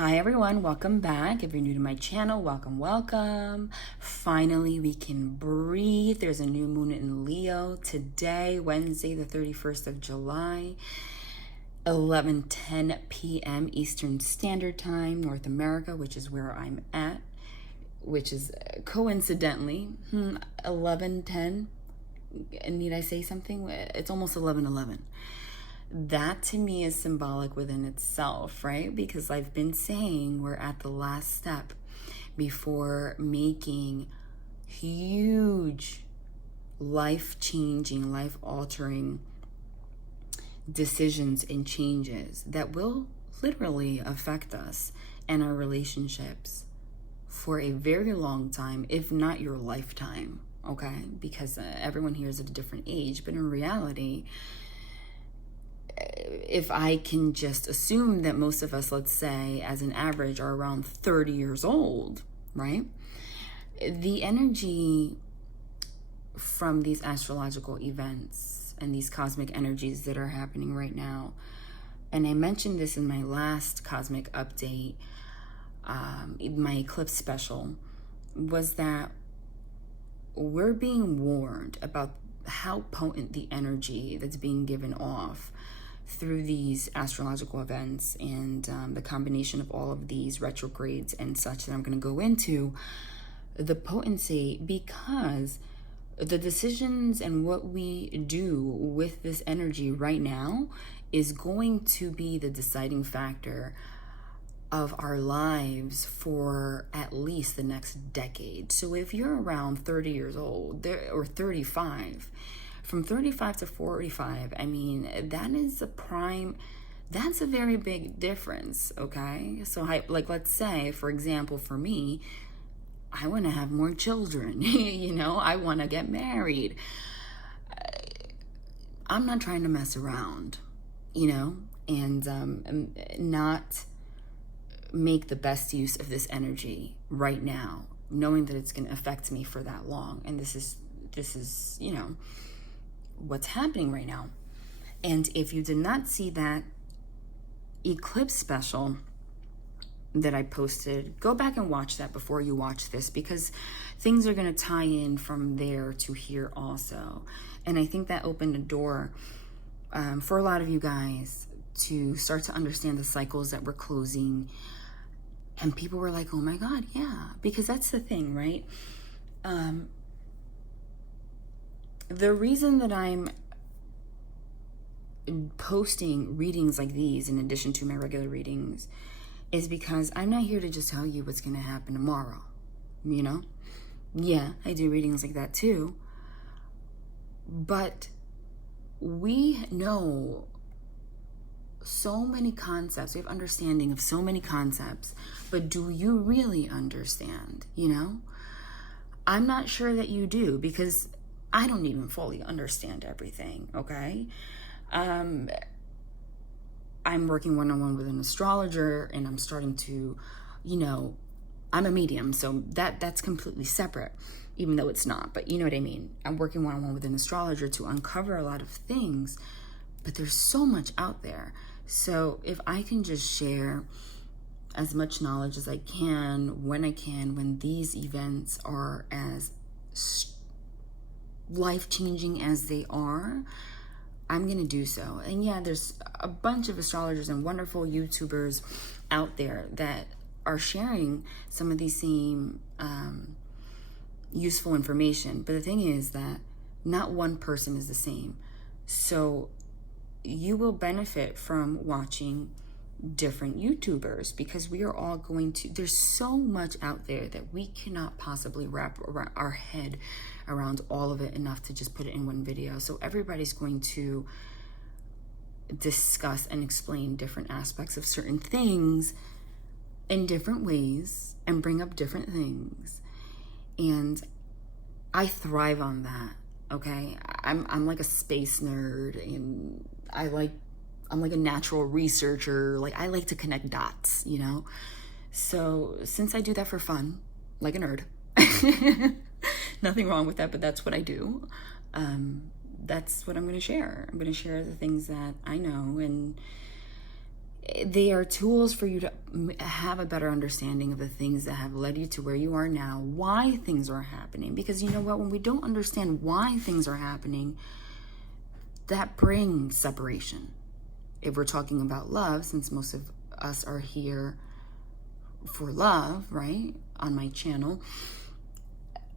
Hi everyone, welcome back. If you're new to my channel, welcome. Finally, we can breathe. There's a new moon in Leo today, Wednesday, the 31st of July, 11:10 p.m. Eastern Standard Time, North America, which is where I'm at, which is coincidentally 11:10. Need I say something? It's almost 11:11. That to me is symbolic within itself, right? Because I've been saying we're at the last step before making huge life-changing, life-altering decisions and changes that will literally affect us and our relationships for a very long time, if not your lifetime, okay? Because everyone here is at a different age, but in reality, if I can just assume that most of us, let's say, as an average, are around 30 years old, right? The energy from these astrological events and these cosmic energies that are happening right now, and I mentioned this in my last cosmic update, my eclipse special, was that we're being warned about how potent the energy that's being given off through these astrological events and the combination of all of these retrogrades and such that I'm going to go into, the potency, because the decisions and what we do with this energy right now is going to be the deciding factor of our lives for at least the next decade. So if you're around 30 years old or 35, from 35 to 45, I mean, that is that's a very big difference, okay? So let's say, for example, for me, I want to have more children, I want to get married. I'm not trying to mess around, and not make the best use of this energy right now, knowing that it's going to affect me for that long. And this is, what's happening right now. And if you did not see that eclipse special that I posted, go back and watch that before you watch this, because things are going to tie in from there to here also. And I think that opened a door for a lot of you guys to start to understand the cycles that we're closing. And people were like, oh my God, yeah, because that's the thing, right? The reason that I'm posting readings like these in addition to my regular readings is because I'm not here to just tell you what's going to happen tomorrow, Yeah, I do readings like that too. But we know so many concepts. We have understanding of so many concepts. But do you really understand, I'm not sure that you do, because I don't even fully understand everything, okay? I'm working one-on-one with an astrologer, and I'm starting to, I'm a medium, so that's completely separate, even though it's not, but you know what I mean. I'm working one-on-one with an astrologer to uncover a lot of things, but there's so much out there. So if I can just share as much knowledge as I can, when these events are as life-changing as they are, I'm gonna do so. And yeah, there's a bunch of astrologers and wonderful YouTubers out there that are sharing some of these same useful information. But the thing is that not one person is the same. So you will benefit from watching different YouTubers, because we are all there's so much out there that we cannot possibly wrap our head around all of it enough to just put it in one video. So everybody's going to discuss and explain different aspects of certain things in different ways and bring up different things. And I thrive on that, okay? I'm like a space nerd, and I'm like a natural researcher. Like, I like to connect dots, So since I do that for fun, like a nerd, nothing wrong with that, but that's what I do. That's what I'm going to share. I'm going to share the things that I know. And They are tools for you to have a better understanding of the things that have led you to where you are now, why things are happening. Because you know what? When we don't understand why things are happening, that brings separation. If we're talking about love, since most of us are here for love, right, on my channel,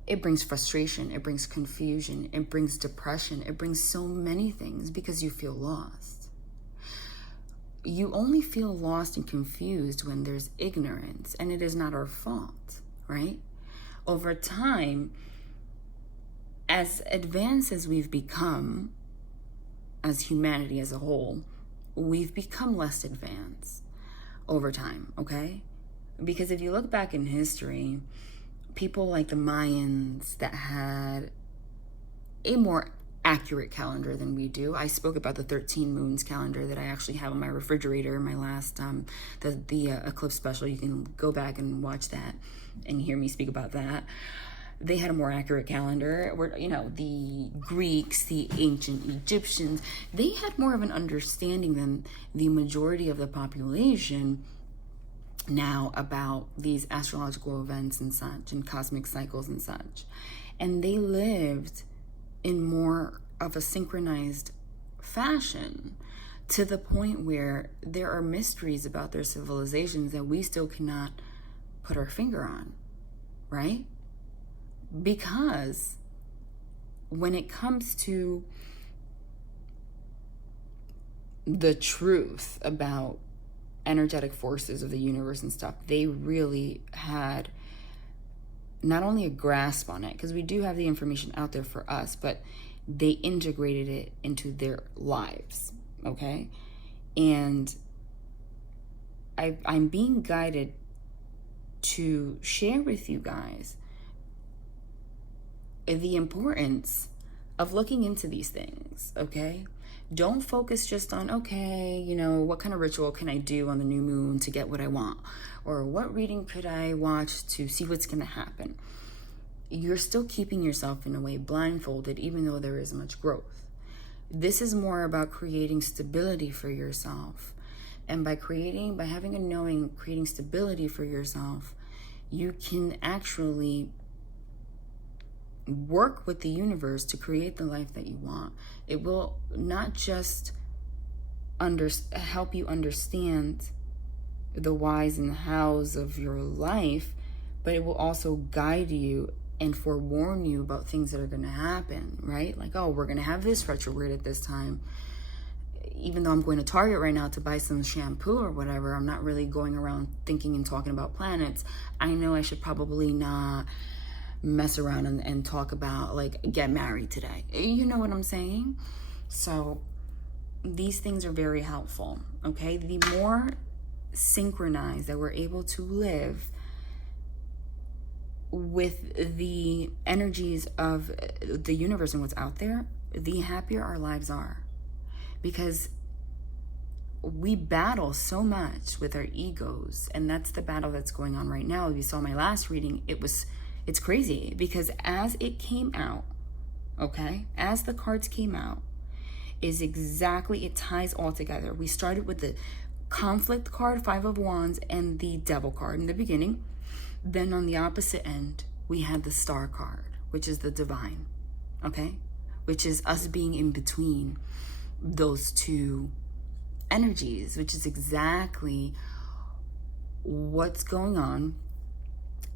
it brings frustration, it brings confusion, it brings depression, it brings so many things because you feel lost. You only feel lost and confused when there's ignorance, and it is not our fault, right? Over time, as advanced as we've become, as humanity as a whole, we've become less advanced over time, okay? Because if you look back in history, people like the Mayans that had a more accurate calendar than we do. I spoke about the 13 moons calendar that I actually have on my refrigerator in my last the eclipse special. You can go back and watch that and hear me speak about that. They had a more accurate calendar. Where, you know, the Greeks, the ancient Egyptians, they had more of an understanding than the majority of the population now about these astrological events and such, and cosmic cycles and such. And they lived in more of a synchronized fashion, to the point where there are mysteries about their civilizations that we still cannot put our finger on, right? Because when it comes to the truth about energetic forces of the universe and stuff, they really had not only a grasp on it, because we do have the information out there for us, but they integrated it into their lives, okay? And I'm being guided to share with you guys the importance of looking into these things, okay? Don't focus just on, okay, you know, what kind of ritual can I do on the new moon to get what I want? Or what reading could I watch to see what's going to happen? You're still keeping yourself in a way blindfolded, even though there is much growth. This is more about creating stability for yourself. And by having a knowing, creating stability for yourself, you can actually work with the universe to create the life that you want. It will not just help you understand the whys and the hows of your life, but it will also guide you and forewarn you about things that are going to happen, right? Like, oh, we're going to have this retrograde at this time. Even though I'm going to Target right now to buy some shampoo or whatever, I'm not really going around thinking and talking about planets. I know I should probably not mess around and talk about, like, get married today. You know what I'm saying? So these things are very helpful, okay? The more synchronized that we're able to live with the energies of the universe and what's out there, the happier our lives are. Because we battle so much with our egos, and that's the battle that's going on right now. If you saw my last reading, it's crazy, because as it came out, okay, as the cards came out, it ties all together. We started with the conflict card, 5 of Wands, and the devil card in the beginning. Then on the opposite end, we had the star card, which is the divine, okay? Which is us being in between those two energies, which is exactly what's going on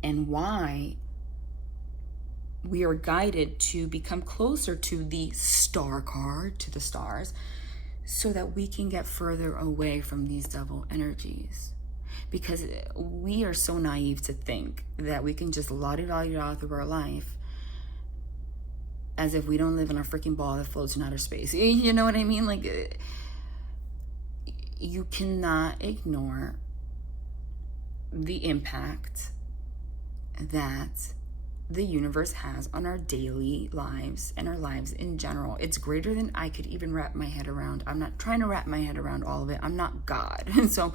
and why we are guided to become closer to the star card, to the stars, so that we can get further away from these devil energies. Because we are so naive to think that we can just la-di-da-di-da through our life as if we don't live in a freaking ball that floats in outer space. You know what I mean? Like, you cannot ignore the impact that the universe has on our daily lives and our lives in general. It's greater than I could even wrap my head around. I'm not trying to wrap my head around all of it. I'm not God. So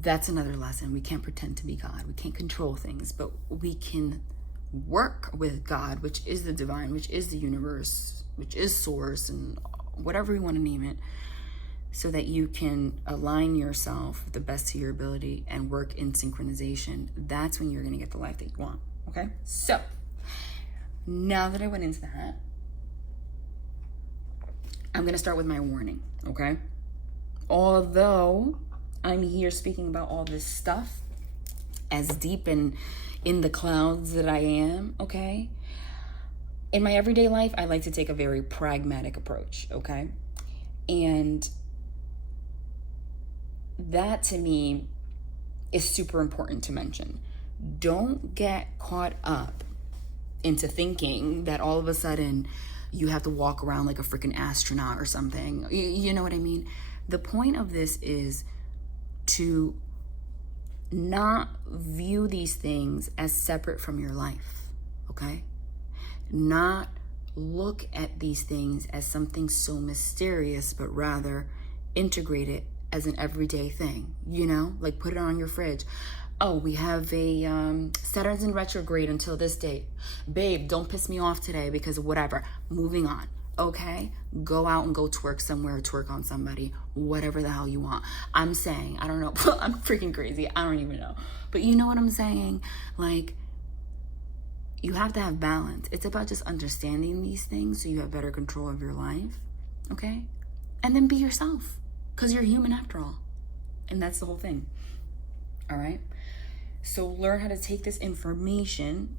that's another lesson. We can't pretend to be God. We can't control things, but we can work with God, which is the divine, which is the universe, which is source, and whatever you want to name it, so that you can align yourself with the best of your ability and work in synchronization. That's when you're going to get the life that you want. Okay? So, now that I went into that, I'm going to start with my warning. Okay? Although I'm here speaking about all this stuff, as deep and in the clouds that I am, okay? In my everyday life, I like to take a very pragmatic approach, okay? And that to me is super important to mention. Don't get caught up into thinking that all of a sudden you have to walk around like a freaking astronaut or something. You know what I mean? The point of this is to not view these things as separate from your life, okay? Not look at these things as something so mysterious, but rather integrate it as an everyday thing, you know? Like put it on your fridge. Oh, we have a Saturn's in retrograde until this date. Babe, don't piss me off today because of whatever. Moving on. Okay, go out and go twerk somewhere, twerk on somebody, whatever the hell you want. I'm saying, I don't know, I'm freaking crazy. I don't even know. But you know what I'm saying? Like, you have to have balance. It's about just understanding these things so you have better control of your life, okay? And then be yourself, because you're human after all. And that's the whole thing, all right? So learn how to take this information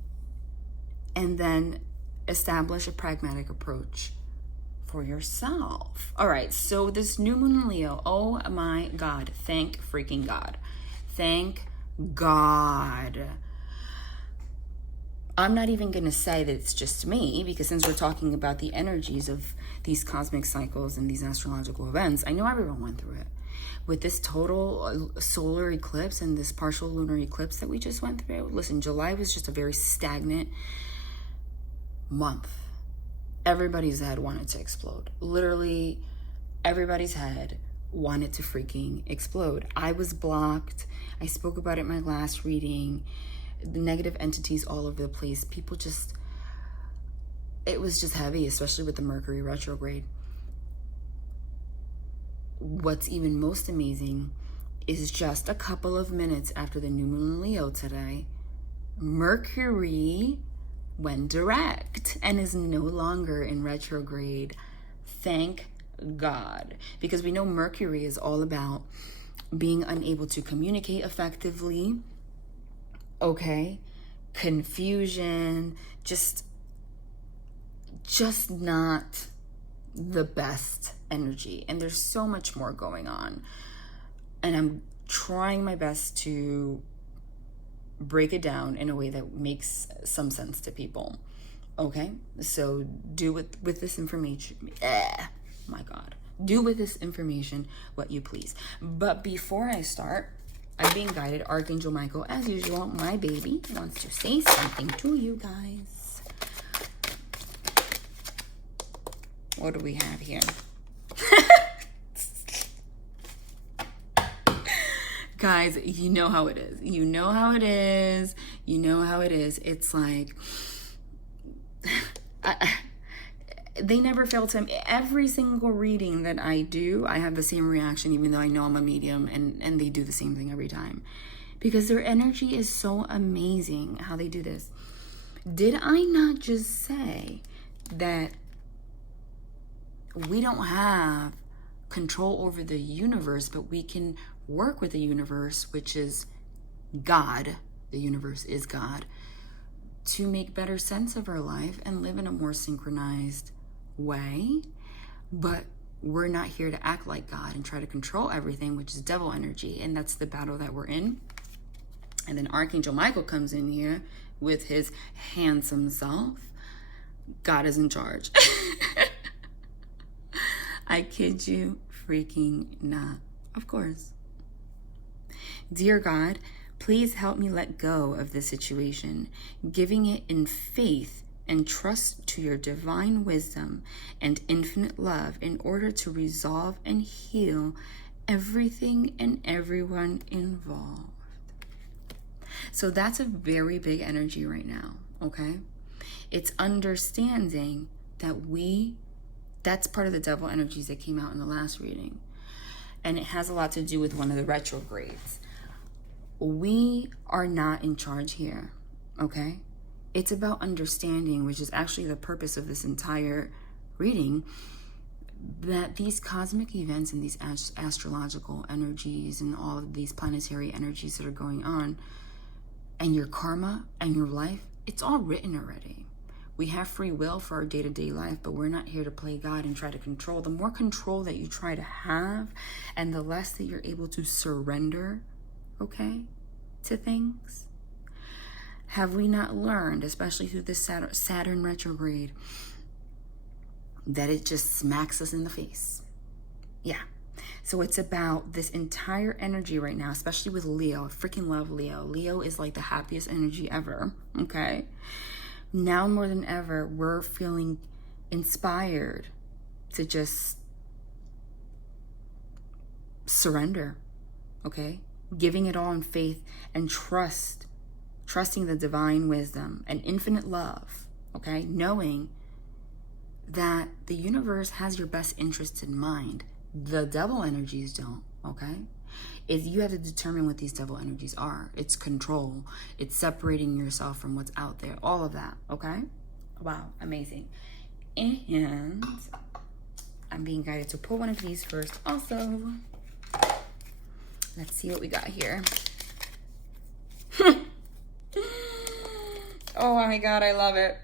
and then establish a pragmatic approach for yourself. All right, so this new moon in Leo, oh my God, thank freaking God. Thank God. I'm not even gonna say that it's just me, because since we're talking about the energies of these cosmic cycles and these astrological events, I know everyone went through it. With this total solar eclipse and this partial lunar eclipse that we just went through, listen, July was just a very stagnant month. Everybody's head wanted to explode. Literally, everybody's head wanted to freaking explode. I was blocked. I spoke about it in my last reading. The negative entities all over the place. People just, it was just heavy, especially with the Mercury retrograde. What's even most amazing is just a couple of minutes after the new moon in Leo today, Mercury went direct and is no longer in retrograde. Thank God. Because we know Mercury is all about being unable to communicate effectively, okay? Confusion, just not the best energy. And there's so much more going on. And I'm trying my best to break it down in a way that makes some sense to people. Okay? So do with this information. My God. Do with this information what you please. But before I start, I'm being guided. Archangel Michael, as usual, my baby, wants to say something to you guys. What do we have here? Guys, you know how it is. You know how it is. You know how it is. It's like, they never fail to, every single reading that I do, I have the same reaction, even though I know I'm a medium, and they do the same thing every time. Because their energy is so amazing how they do this. Did I not just say that we don't have control over the universe, but we can work with the universe, which is God, the universe is God, to make better sense of our life and live in a more synchronized way? But we're not here to act like God and try to control everything, which is devil energy, and that's the battle that we're in. And then Archangel Michael comes in here with his handsome self. God is in charge. I kid you freaking not. Of course. Dear God, please help me let go of this situation, giving it in faith and trust to your divine wisdom and infinite love in order to resolve and heal everything and everyone involved. So that's a very big energy right now, okay? It's understanding that that's part of the devil energies that came out in the last reading. and it has a lot to do with one of the retrogrades. We are not in charge here, okay? It's about understanding, which is actually the purpose of this entire reading, that these cosmic events and these astrological energies and all of these planetary energies that are going on, and your karma and your life, it's all written already. We have free will for our day-to-day life, but we're not here to play God and try to control. The more control that you try to have, and the less that you're able to surrender, okay, to things. Have we not learned, especially through this Saturn retrograde, that it just smacks us in the face? Yeah. So it's about this entire energy right now, especially with Leo. I freaking love Leo. Leo is like the happiest energy ever, okay? Now more than ever, we're feeling inspired to just surrender, okay? Giving it all in faith and trusting the divine wisdom and infinite love, okay? Knowing that the universe has your best interests in mind. The devil energies don't, okay? If you have to determine what these devil energies are, it's control, it's separating yourself from what's out there, all of that, okay? Wow, amazing. And I'm being guided to pull one of these first also. Let's see what we got here. Oh my God, I love it.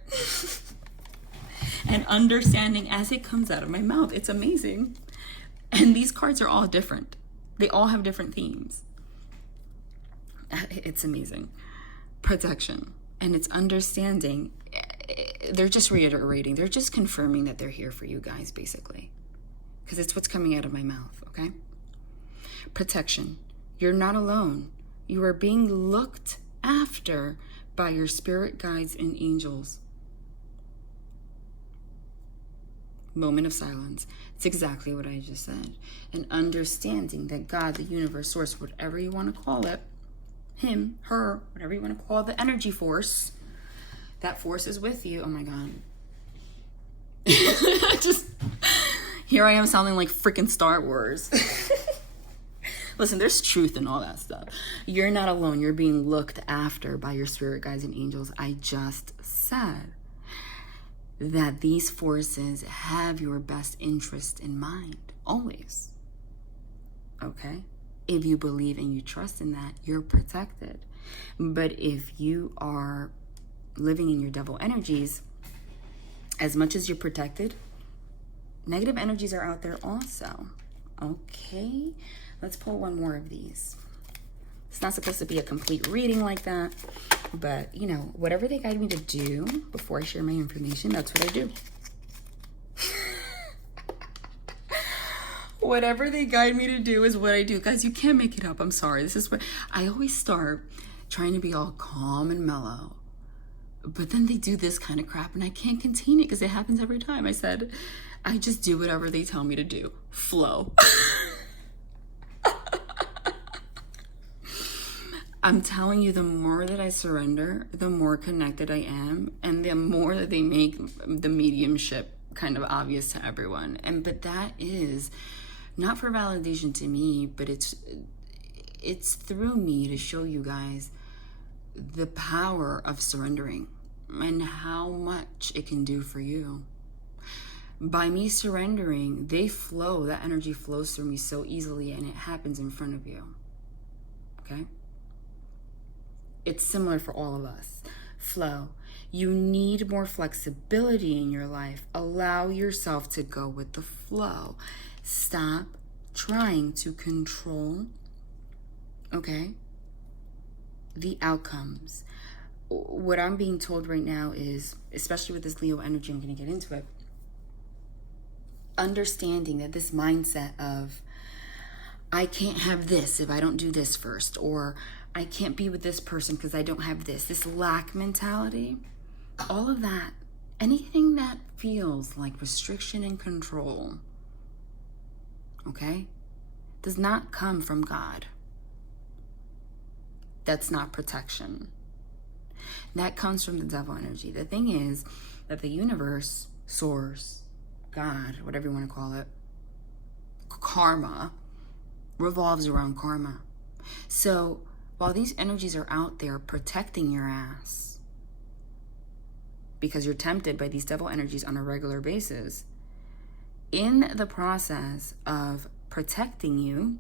And understanding as it comes out of my mouth, it's amazing. And these cards are all different. They all have different themes. It's amazing. Protection. And it's understanding. They're just reiterating. They're just confirming that they're here for you guys, basically. Because it's what's coming out of my mouth, okay? Protection. You're not alone. You are being looked after by your spirit guides and angels. Moment of silence. It's exactly what I just said. And understanding that God, the universe, source, whatever you want to call it, him, her, whatever you want to call the energy force, that force is with you. Oh my God. Just, here I am sounding like freaking Star Wars. Listen, there's truth in all that stuff. You're not alone. You're being looked after by your spirit guides and angels. I just said that these forces have your best interest in mind, always. Okay? If you believe and you trust in that, you're protected. But if you are living in your devil energies, as much as you're protected, negative energies are out there also. Okay? Let's pull one more of these. It's not supposed to be a complete reading like that, but, you know, whatever they guide me to do before I share my information, that's what I do. Whatever they guide me to do is what I do. Guys, you can't make it up. I'm sorry. This is what I always start trying to be all calm and mellow. But then they do this kind of crap and I can't contain it because it happens every time. I said, I just do whatever they tell me to do. Flow. I'm telling you, the more that I surrender, the more connected I am, and the more that they make the mediumship kind of obvious to everyone. But that is not for validation to me, but it's through me to show you guys the power of surrendering and how much it can do for you. By me surrendering, they flow, that energy flows through me so easily, and it happens in front of you. Okay? It's similar for all of us. Flow. You need more flexibility in your life. Allow yourself to go with the flow. Stop trying to control, okay, the outcomes. What I'm being told right now is, especially with this Leo energy, I'm going to get into it, understanding that this mindset of, I can't have this if I don't do this first, or I can't be with this person because I don't have this lack mentality, all of that, anything that feels like restriction and control, okay, does not come from God. That's not protection. That comes from the devil energy. The thing is that the universe, source, God, whatever you want to call it, karma, revolves around karma. So while these energies are out there protecting your ass, because you're tempted by these devil energies on a regular basis, in the process of protecting you,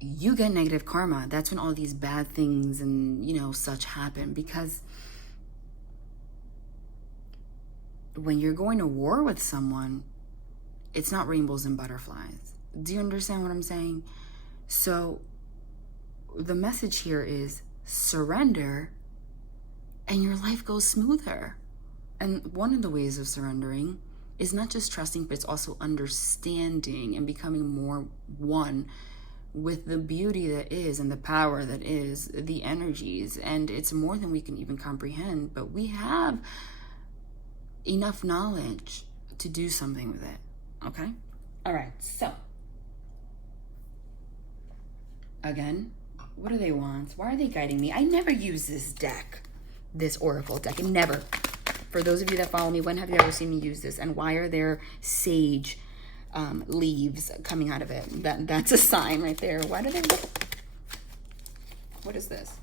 you get negative karma. That's when all these bad things and, such happen. Because when you're going to war with someone, it's not rainbows and butterflies. Do you understand what I'm saying? So the message here is surrender and your life goes smoother. And one of the ways of surrendering is not just trusting, but it's also understanding and becoming more one with the beauty that is and the power that is the energies. And it's more than we can even comprehend, but we have enough knowledge to do something with it. Okay? All right. So, again, what do they want? Why are they guiding me? I never use this deck, this oracle deck. I never. For those of you that follow me, when have you ever seen me use this? And why are there sage leaves coming out of it? That's a sign right there. Why do they look? What is this?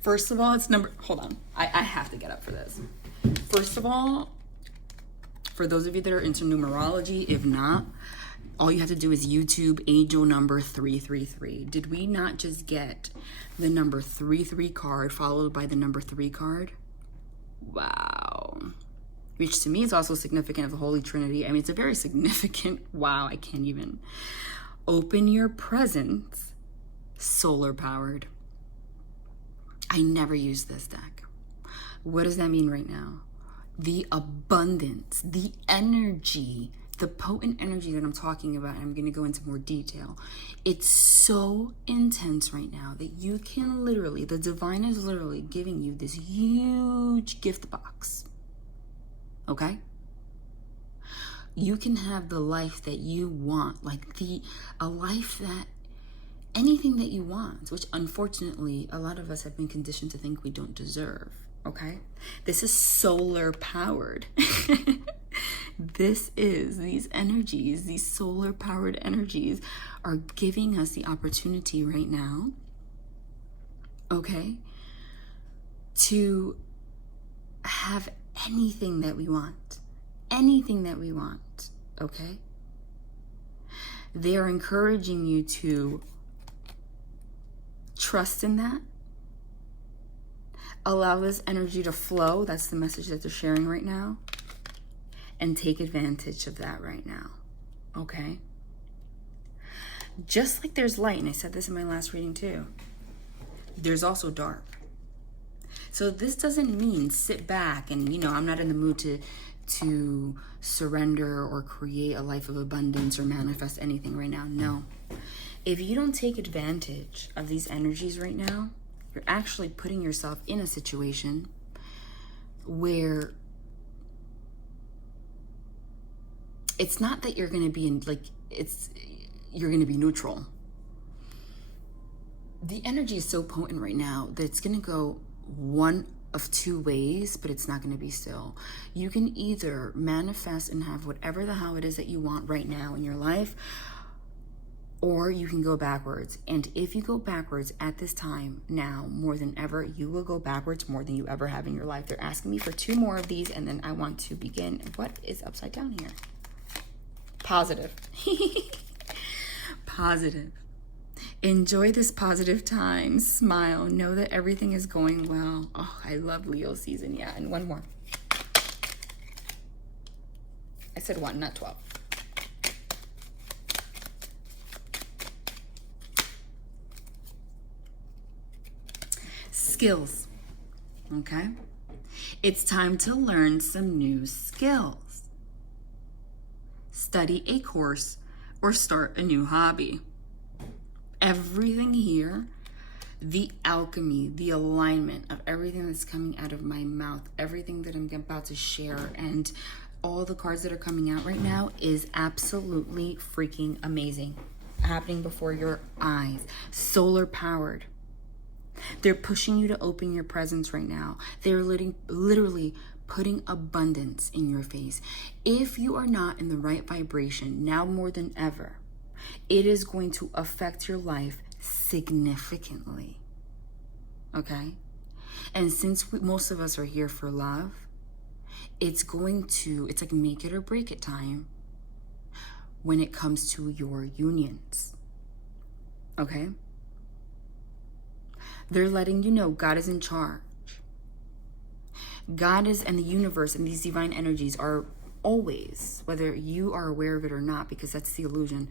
First of all, it's hold on. I have to get up for this. First of all, for those of you that are into numerology, if not, all you have to do is YouTube angel number 333. Did we not just get the number 33 card followed by the number 3 card? Wow. Which to me is also significant of the Holy Trinity. I mean, it's a very significant, wow, I can't even. Open your presence, solar powered. I never use this deck. What does that mean right now? The abundance, the energy, the potent energy that I'm talking about, and I'm going to go into more detail. It's so intense right now that you can literally, the divine is literally giving you this huge gift box. Okay? You can have the life that you want, like a life that anything that you want, which unfortunately a lot of us have been conditioned to think we don't deserve. Okay? This is solar powered. These energies, these solar powered energies are giving us the opportunity right now, okay, to have anything that we want. Anything that we want, okay? They are encouraging you to trust in that. Allow this energy to flow. That's the message that they're sharing right now. And take advantage of that right now, okay? Just like there's light, and I said this in my last reading too, there's also dark. So this doesn't mean sit back and, I'm not in the mood to surrender or create a life of abundance or manifest anything right now. No. If you don't take advantage of these energies right now, you're actually putting yourself in a situation where it's not that you're going to be you're going to be neutral. The energy is so potent right now that it's going to go one of two ways, but it's not going to be still. You can either manifest and have whatever the hell it is that you want right now in your life, or you can go backwards. And if you go backwards at this time now more than ever, you will go backwards more than you ever have in your life. They're asking me for 2 more of these, and then I want to begin. What is upside down here? Positive. Positive. Enjoy this positive time. Smile. Know that everything is going well. Oh, I love Leo season. Yeah, and one more. I said 1, not 12. Skills. Okay? It's time to learn some new skills. Study a course or start a new hobby. Everything here, the alchemy, the alignment of everything that's coming out of my mouth, everything that I'm about to share, and all the cards that are coming out right now is absolutely freaking amazing. Happening before your eyes. Solar powered. They're pushing you to open your presence right now. They're literally putting abundance in your face. If you are not in the right vibration, now more than ever, it is going to affect your life significantly. Okay? And since most of us are here for love, it's like make it or break it time when it comes to your unions. Okay? They're letting you know God is in charge. God is, and the universe and these divine energies are always, whether you are aware of it or not, because that's the illusion,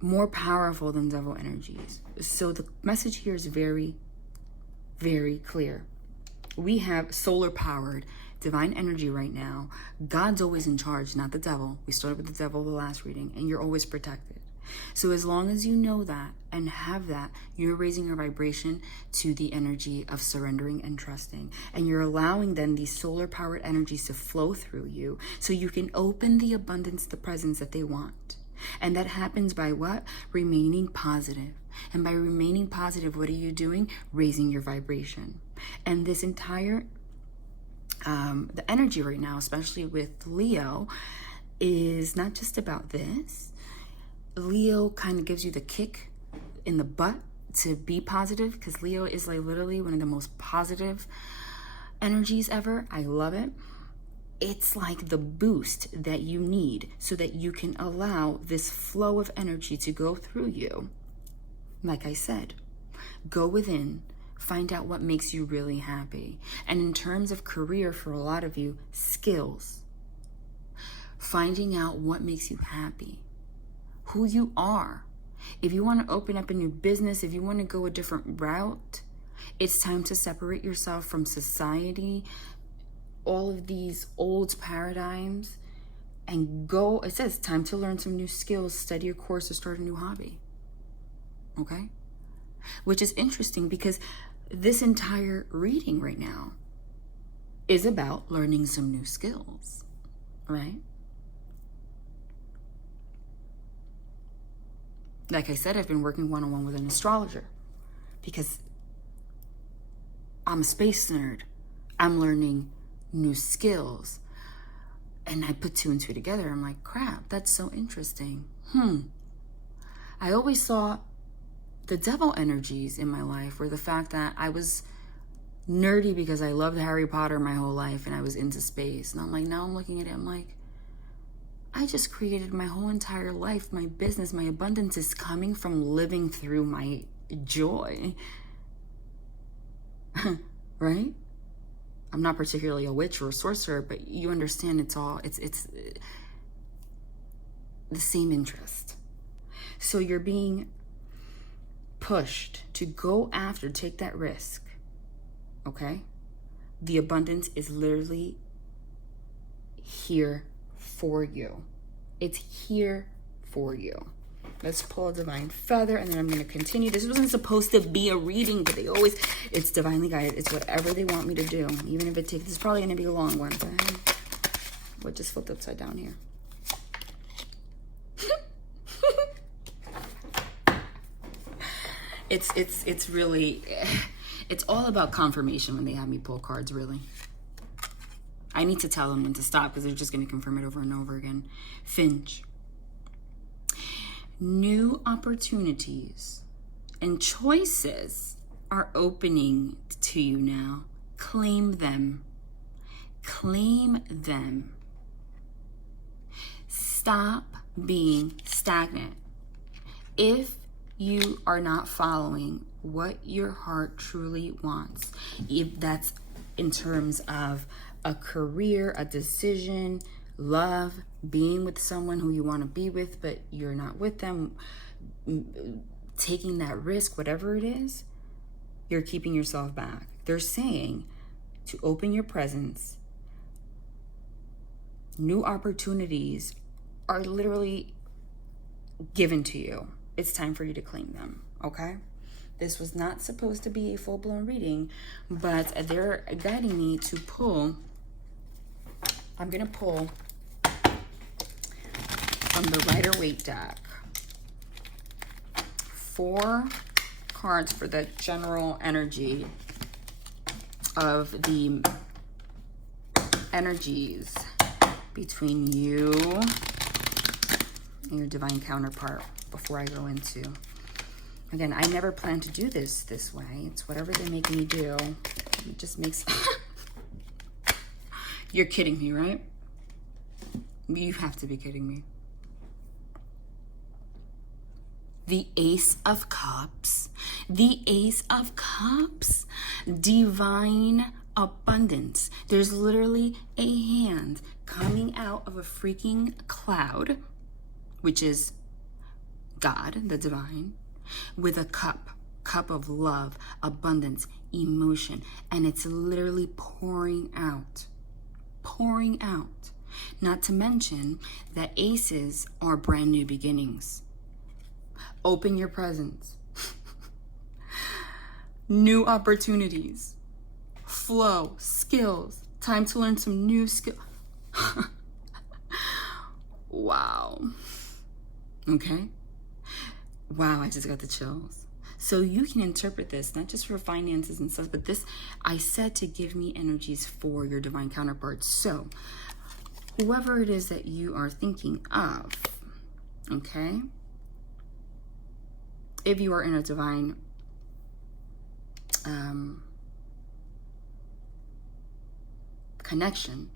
more powerful than devil energies. So the message here is very, very clear. We have solar powered divine energy right now. God's always in charge, not the devil. We started with the devil the last reading, and you're always protected. So as long as you know that and have that, you're raising your vibration to the energy of surrendering and trusting. And you're allowing then these solar powered energies to flow through you so you can open the abundance, the presence that they want. And that happens by what? Remaining positive. And by remaining positive, what are you doing? Raising your vibration. And this entire, the energy right now, especially with Leo, is not just about this. Leo kind of gives you the kick in the butt to be positive, because Leo is like literally one of the most positive energies ever. I love it. It's like the boost that you need so that you can allow this flow of energy to go through you. Like I said, go within, find out what makes you really happy. And in terms of career, for a lot of you, skills. Finding out what makes you happy. Who you are. If you want to open up a new business, if you want to go a different route, it's time to separate yourself from society, all of these old paradigms, and go. It says time to learn some new skills, study a course, or start a new hobby. Okay? Which is interesting because this entire reading right now is about learning some new skills, right? Like I said, I've been working one-on-one with an astrologer because I'm a space nerd. I'm learning new skills. And I put two and two together. I'm like, crap, that's so interesting. I always saw the devil energies in my life were the fact that I was nerdy because I loved Harry Potter my whole life and I was into space. And I'm like, now I'm looking at it, I'm like, I just created my whole entire life, my business, my abundance is coming from living through my joy. Right? I'm not particularly a witch or a sorcerer, but you understand it's the same interest. So you're being pushed to go after, take that risk. Okay? The abundance is literally here for you. It's here for you. Let's pull a divine feather and then I'm going to continue. This wasn't supposed to be a reading, but it's divinely guided. It's whatever they want me to do. Even if it takes, this is probably going to be a long one, but what just flipped upside down here? It's really, it's all about confirmation when they have me pull cards, really. I need to tell them when to stop because they're just going to confirm it over and over again. Finch. New opportunities and choices are opening to you now. Claim them. Claim them. Stop being stagnant. If you are not following what your heart truly wants, if that's in terms of a career, a decision, love, being with someone who you want to be with, but you're not with them, taking that risk, whatever it is, you're keeping yourself back. They're saying to open your presence. New opportunities are literally given to you. It's time for you to claim them, okay? This was not supposed to be a full-blown reading, but they're guiding me to pull. I'm going to pull from the Rider-Waite deck 4 cards for the general energy of the energies between you and your divine counterpart before I go into. Again, I never planned to do this way. It's whatever they make me do. It just makes... You're kidding me, right? You have to be kidding me. The Ace of Cups. The Ace of Cups. Divine abundance. There's literally a hand coming out of a freaking cloud, which is God, the divine, with a cup of love, abundance, emotion, and it's literally pouring out. Pouring out. Not to mention that aces are brand new beginnings. Open your presence. New opportunities. Flow. Skills. Time to learn some new skills. Wow. Okay? Wow, I just got the chills. So you can interpret this, not just for finances and stuff, but this, I said to give me energies for your divine counterparts. So whoever it is that you are thinking of, okay? If you are in a divine connection,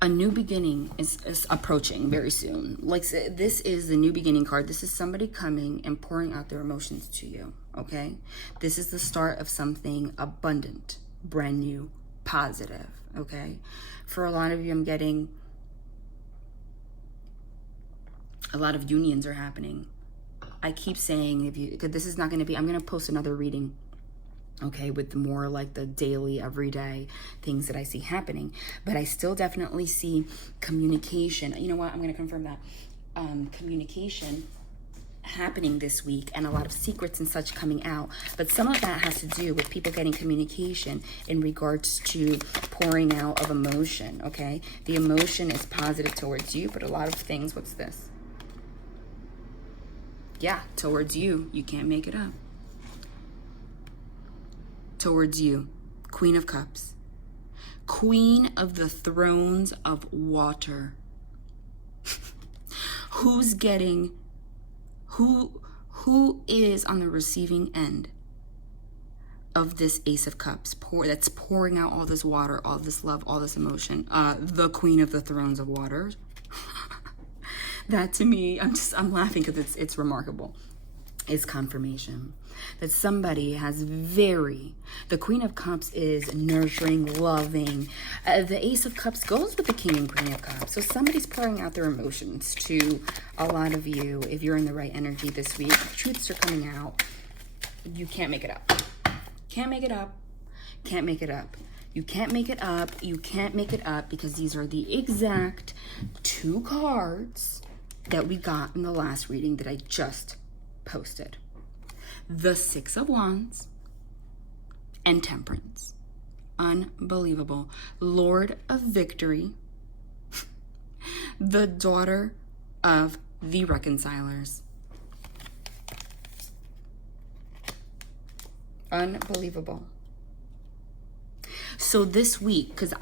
a new beginning is approaching very soon. Like, this is the new beginning card. This is somebody coming and pouring out their emotions to you, okay? This is the start of something abundant, brand new, positive, okay? For a lot of you, I'm getting a lot of unions are happening. I keep saying, if you, because this is not going to be, I'm going to post another reading, okay, with more like the daily, everyday things that I see happening. But I still definitely see communication. You know what? I'm going to confirm that. Communication happening this week and a lot of secrets and such coming out. But some of that has to do with people getting communication in regards to pouring out of emotion, okay? The emotion is positive towards you, but a lot of things, what's this? Yeah, towards you. You can't make it up. Towards you. Queen of Cups. Queen of the Thrones of Water. Who's getting, who is on the receiving end of this Ace of Cups, that's pouring out all this water, all this love, all this emotion? The Queen of the Thrones of Water. That to me, I'm laughing because it's remarkable. It's confirmation that somebody has the Queen of Cups is nurturing, loving. The Ace of Cups goes with the King and Queen of Cups. So somebody's pouring out their emotions to a lot of you. If you're in the right energy this week, truths are coming out. You can't make it up. Can't make it up. Can't make it up. You can't make it up. You can't make it up because these are the exact 2 cards that we got in the last reading that I just posted. The 6 of Wands and Temperance. Unbelievable. Lord of Victory. The daughter of the Reconcilers. Unbelievable. So this week, because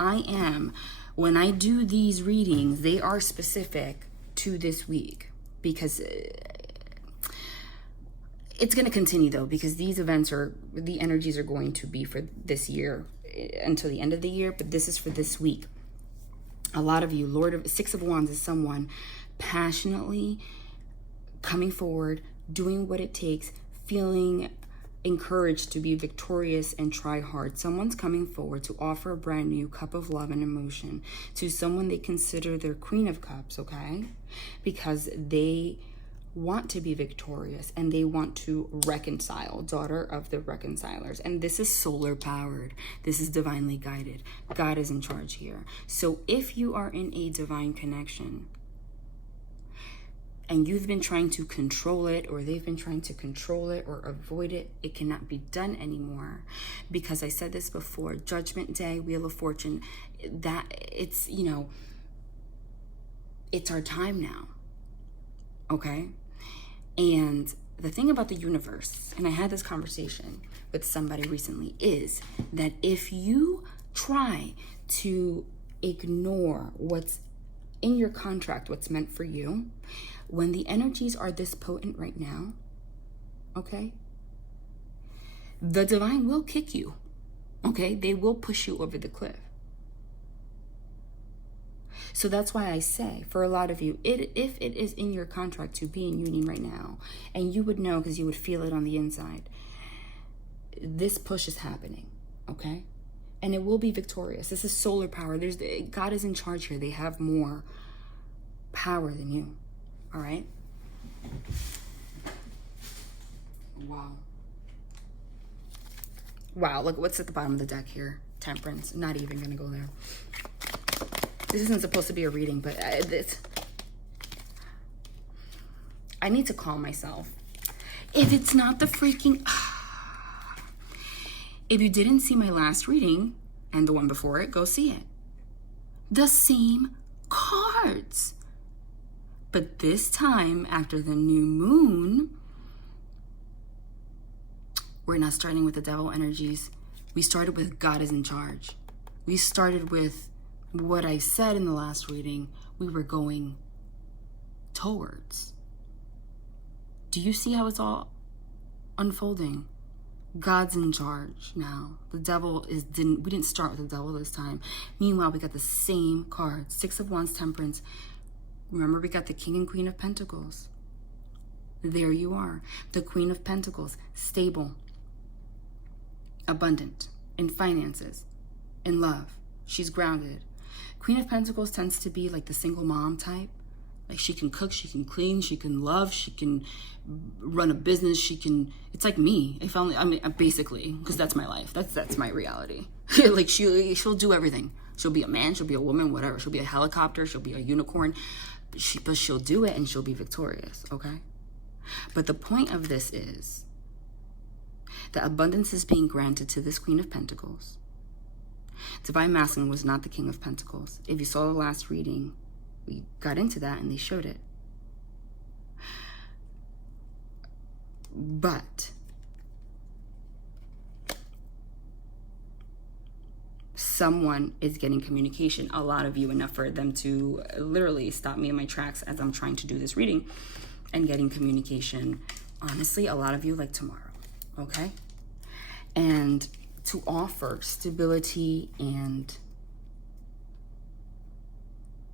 when I do these readings, they are specific to this week, because it's going to continue though, because these events the energies are going to be for this year until the end of the year, but this is for this week. A lot of you, 6 of Wands is someone passionately coming forward, doing what it takes, feeling encouraged to be victorious and try hard. Someone's coming forward to offer a brand new cup of love and emotion to someone they consider their Queen of Cups, okay? Because they want to be victorious and they want to reconcile, daughter of the Reconcilers. And this is solar powered. This is divinely guided. God is in charge here. So if you are in a divine connection and you've been trying to control it, or they've been trying to control it or avoid it, it cannot be done anymore. Because I said this before, Judgment Day, Wheel of Fortune, that it's, it's our time now, okay? And the thing about the universe, and I had this conversation with somebody recently, is that if you try to ignore what's in your contract, what's meant for you, when the energies are this potent right now, okay, the divine will kick you, okay? They will push you over the cliff. So that's why I say, for a lot of you, if it is in your contract to be in union right now, and you would know because you would feel it on the inside, this push is happening, okay? And it will be victorious. This is solar power. God is in charge here. They have more power than you, all right? Wow. Wow, look what's at the bottom of the deck here. Temperance. Not even going to go there. This isn't supposed to be a reading, but I need to calm myself. If it's not the freaking... If you didn't see my last reading, and the one before it, go see it. The same cards. But this time, after the new moon, we're not starting with the devil energies. We started with God is in charge. We started with what I said in the last reading we were going towards. Do you see how it's all unfolding? God's in charge now. The devil we didn't start with the devil this time. Meanwhile, we got the same cards. Six of Wands, Temperance. Remember, we got the King and Queen of Pentacles. There you are. The Queen of Pentacles, stable, abundant, in finances, in love. She's grounded. Queen of Pentacles tends to be like the single mom type. Like she can cook, she can clean, she can love, she can run a business, it's like me. Basically, because that's my life. That's my reality. Like she'll do everything. She'll be a man, she'll be a woman, whatever. She'll be a helicopter, she'll be a unicorn. But she'll do it and she'll be victorious, okay? But the point of this is that abundance is being granted to this Queen of Pentacles. Divine Masculine was not the King of Pentacles. If you saw the last reading, we got into that and they showed it. But someone is getting communication, a lot of you, enough for them to literally stop me in my tracks as I'm trying to do this reading and getting communication. Honestly, a lot of you like tomorrow, okay? And to offer stability and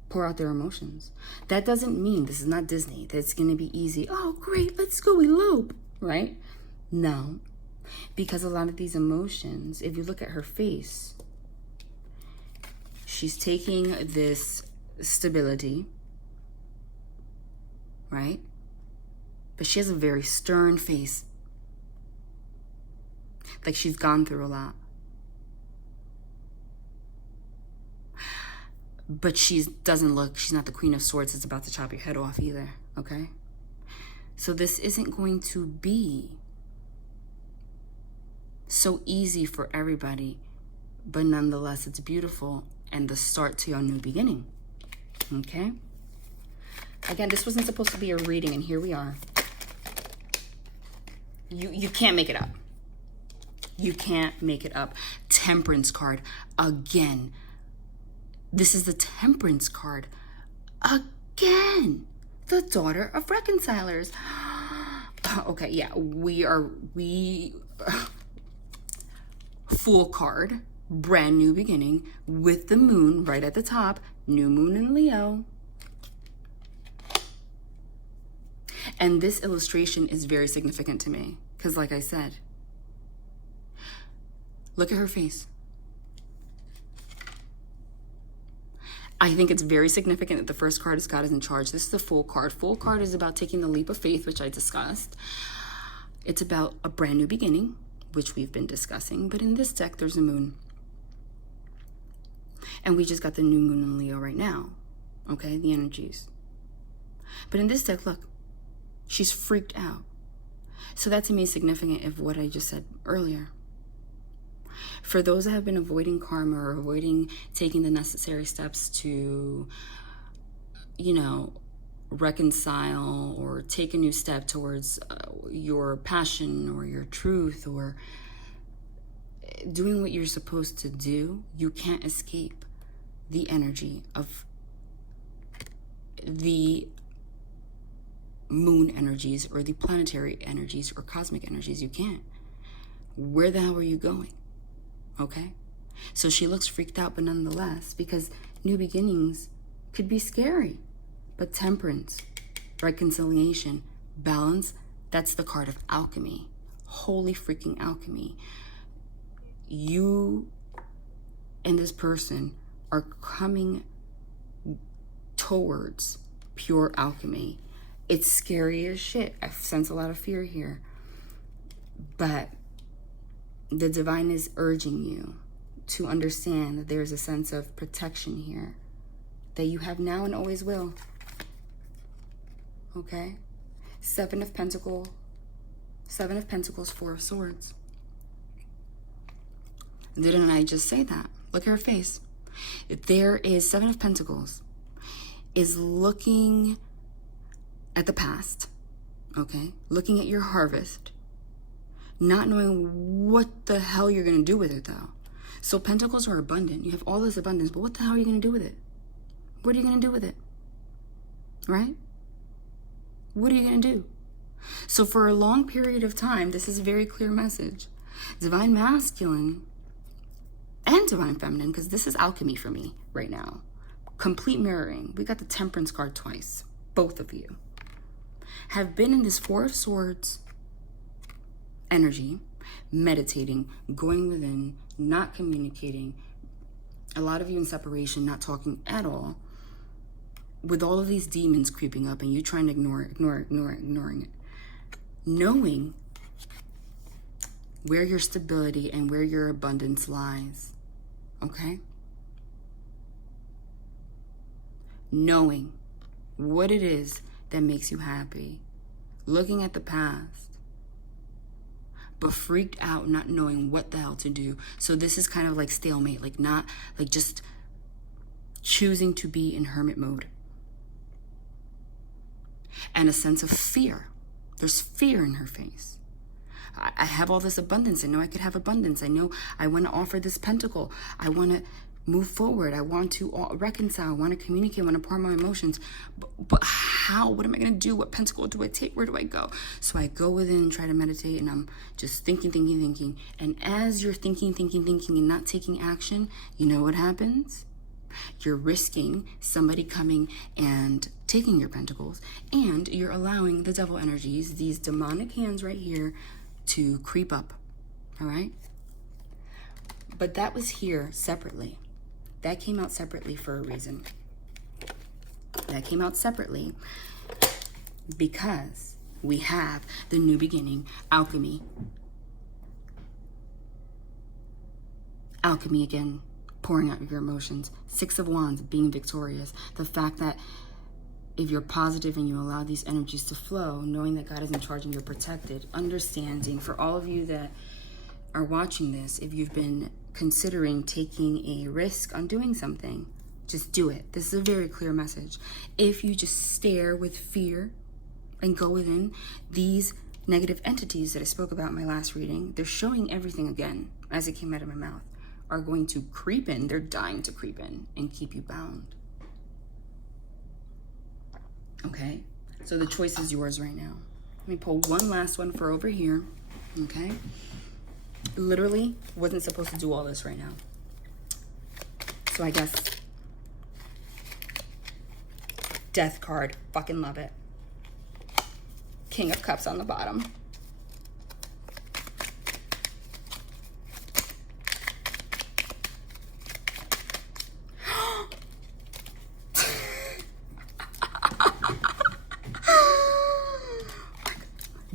pour out their emotions. That doesn't mean, this is not Disney, that it's going to be easy. Oh, great, let's go elope, right? No, because a lot of these emotions, if you look at her face, she's taking this stability, right? But she has a very stern face. Like she's gone through a lot. But she's not the Queen of Swords that's about to chop your head off either, okay? So this isn't going to be so easy for everybody, but nonetheless, it's beautiful and the start to your new beginning, okay? Again, this wasn't supposed to be a reading, and here we are. You can't make it up. You can't make it up. Temperance card again. This is the Temperance card again. The Daughter of Reconcilers. Okay, yeah, we Fool card, brand new beginning with the moon right at the top. New moon in Leo. And this illustration is very significant to me because, like I said, look at her face. I think it's very significant that the first card is God is in charge. This is the Fool card. Fool card is about taking the leap of faith, which I discussed. It's about a brand new beginning, which we've been discussing. But in this deck, there's a moon. And we just got the new moon in Leo right now. Okay, the energies. But in this deck, look, she's freaked out. So that to me is significant of what I just said earlier. For those that have been avoiding karma or avoiding taking the necessary steps to, reconcile or take a new step towards your passion or your truth or doing what you're supposed to do, you can't escape the energy of the moon energies or the planetary energies or cosmic energies. You can't. Where the hell are you going? Okay? So she looks freaked out, but nonetheless, because new beginnings could be scary. But temperance, reconciliation, balance, that's the card of alchemy. Holy freaking alchemy. You and this person are coming towards pure alchemy. It's scary as shit. I sense a lot of fear here. But the divine is urging you to understand that there's a sense of protection here that you have now and always will. Okay? Seven of Pentacles, Four of Swords. Didn't I just say that? Look at her face. There is Seven of Pentacles is looking at the past, okay? Looking at your harvest, not knowing what the hell you're going to do with it, though. So Pentacles are abundant. You have all this abundance, but what the hell are you going to do with it? What are you going to do with it? Right? What are you going to do? So for a long period of time, this is a very clear message. Divine Masculine and Divine Feminine, because this is alchemy for me right now. Complete mirroring. We got the Temperance card twice. Both of you have been in this Four of Swords energy, meditating, going within, not communicating. A lot of you in separation, not talking at all, with all of these demons creeping up and you trying to ignoring it. Knowing where your stability and where your abundance lies. Okay? Knowing what it is that makes you happy. Looking at the past. But freaked out, not knowing what the hell to do. So this is kind of like stalemate, like not, like just choosing to be in hermit mode. And a sense of fear. There's fear in her face. I have all this abundance. I know I could have abundance. I know I want to offer this pentacle. I want to move forward. I want to reconcile. I want to communicate. I want to pour my emotions. But how? What am I going to do? What pentacle do I take? Where do I go? So I go within and try to meditate, and I'm just thinking. And as you're thinking, and not taking action, you know what happens? You're risking somebody coming and taking your pentacles, and you're allowing the devil energies, these demonic hands right here, to creep up. All right? But that was here separately. That came out separately for a reason. That came out separately because we have the new beginning, alchemy. Alchemy again, pouring out your emotions. Six of Wands, being victorious. The fact that if you're positive and you allow these energies to flow, knowing that God is in charge and you're protected, understanding for all of you that are watching this, if you've been considering taking a risk on doing something, just do it. This is a very clear message. If you just stare with fear and go within, these negative entities that I spoke about in my last reading, they're showing everything again as it came out of my mouth, are going to creep in. They're dying to creep in and keep you bound. Okay? So the choice is yours right now. Let me pull one last one for over here. Okay? Literally wasn't supposed to do all this right now. So I guess Death card. Fucking love it. King of Cups on the bottom.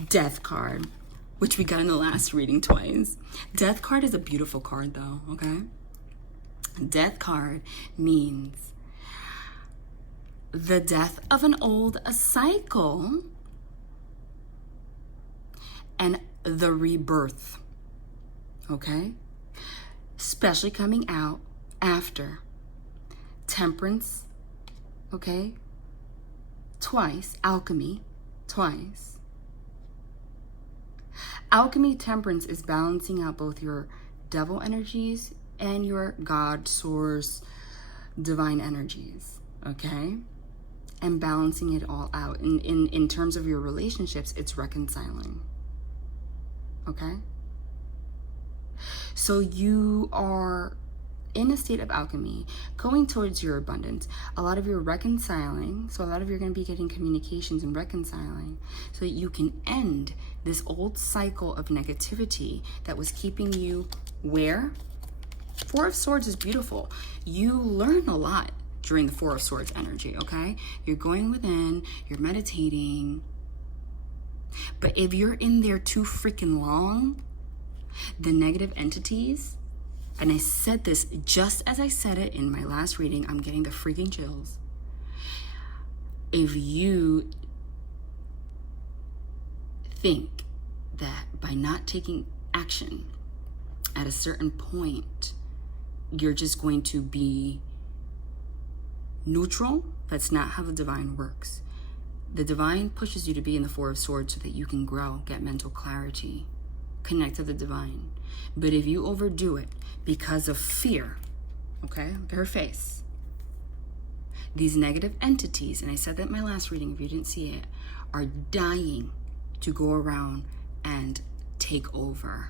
Death card, which we got in the last reading twice. Death card is a beautiful card though, okay? Death card means the death of an old cycle and the rebirth, okay? Especially coming out after Temperance, okay? twice, alchemy, twice. Alchemy temperance is balancing out both your devil energies and your God, source, divine energies, okay? And balancing it all out. In terms of your relationships, it's reconciling, okay? So you are in a state of alchemy, going towards your abundance. A lot of you are reconciling, so a lot of you are going to be getting communications and reconciling so that you can end this old cycle of negativity that was keeping you where? Four of Swords is beautiful. You learn a lot during the Four of Swords energy, okay? You're going within, you're meditating. But if you're in there too freaking long, the negative entities, and I said this just as I said it in my last reading, I'm getting the freaking chills. If you think that by not taking action at a certain point, you're just going to be neutral, that's not how the divine works. The divine pushes you to be in the Four of Swords so that you can grow, get mental clarity, connect to the divine. But if you overdo it because of fear, okay, look at her face. These negative entities, and I said that in my last reading if you didn't see it, are dying to go around and take over.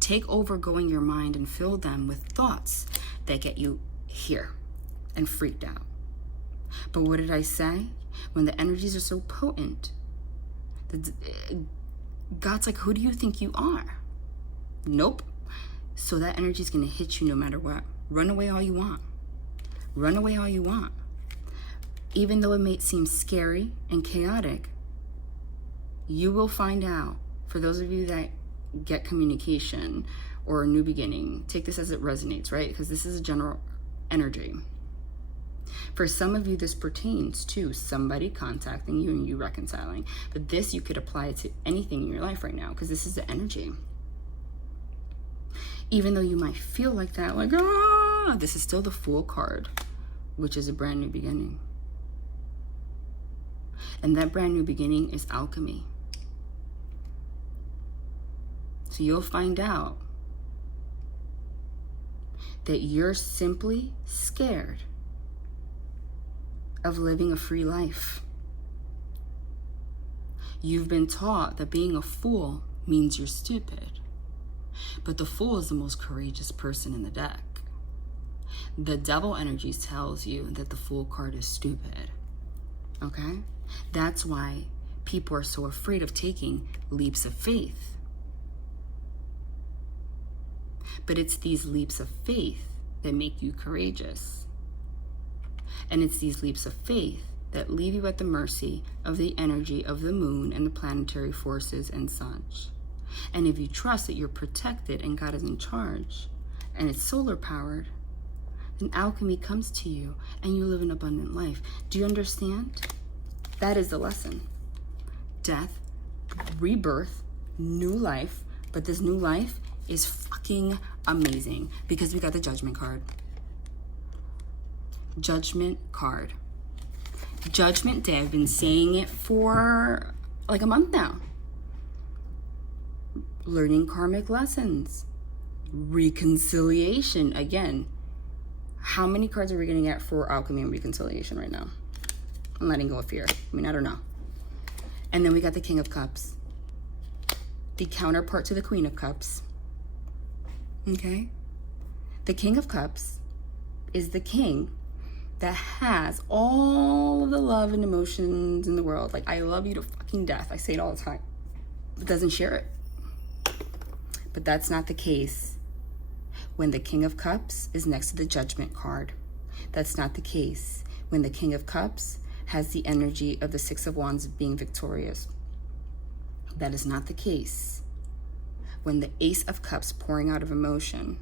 Take over, go in your mind and fill them with thoughts that get you here and freaked out. But what did I say? When the energies are so potent, God's like, who do you think you are? Nope. So that energy is going to hit you no matter what. Run away all you want. Run away all you want. Even though it may seem scary and chaotic, you will find out. For those of you that get communication or a new beginning, take this as it resonates, right? Because this is a general energy. For some of you, this pertains to somebody contacting you and you reconciling. But this, you could apply it to anything in your life right now, because this is the energy. Even though you might feel like that, like, this is still the Fool card, which is a brand new beginning. And that brand new beginning is alchemy. So you'll find out that you're simply scared of living a free life. You've been taught that being a fool means you're stupid. But the Fool is the most courageous person in the deck. The devil energy tells you that the Fool card is stupid. Okay? That's why people are so afraid of taking leaps of faith. But it's these leaps of faith that make you courageous. And it's these leaps of faith that leave you at the mercy of the energy of the moon and the planetary forces and such. And if you trust that you're protected and God is in charge and it's solar powered, then alchemy comes to you and you live an abundant life. Do you understand? That is the lesson. Death, rebirth, new life. But this new life is fucking amazing because we got the Judgment card. Judgment card. Judgment Day. I've been saying it for like a month now. Learning karmic lessons. Reconciliation. Again, how many cards are we going to get for alchemy and reconciliation right now? I'm letting go of fear. I mean, I don't know. And then we got the King of Cups. The counterpart to the Queen of Cups. Okay? The King of Cups is the king that has all of the love and emotions in the world. Like, I love you to fucking death. I say it all the time. But doesn't share it. But that's not the case when the King of Cups is next to the Judgment card. That's not the case when the King of Cups has the energy of the Six of Wands being victorious. That is not the case when the Ace of Cups pouring out of emotion,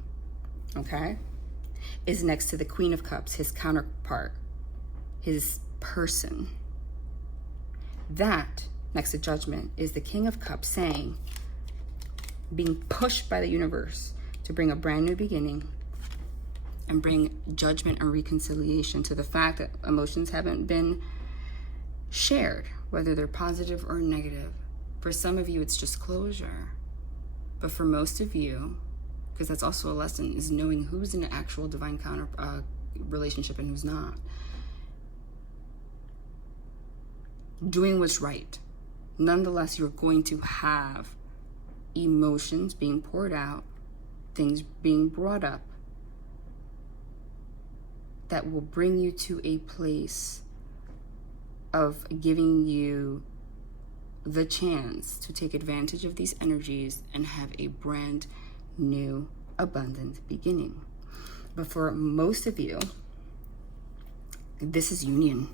okay, is next to the Queen of Cups, his counterpart, his person. That, next to Judgment, is the King of Cups saying, being pushed by the universe to bring a brand new beginning and bring judgment and reconciliation to the fact that emotions haven't been shared, whether they're positive or negative. For some of you, it's just closure. But for most of you, because that's also a lesson, is knowing who's in an actual divine counter relationship and who's not. Doing what's right. Nonetheless, you're going to have emotions being poured out, things being brought up that will bring you to a place of giving you the chance to take advantage of these energies and have a brand new, abundant beginning. But for most of you, this is union.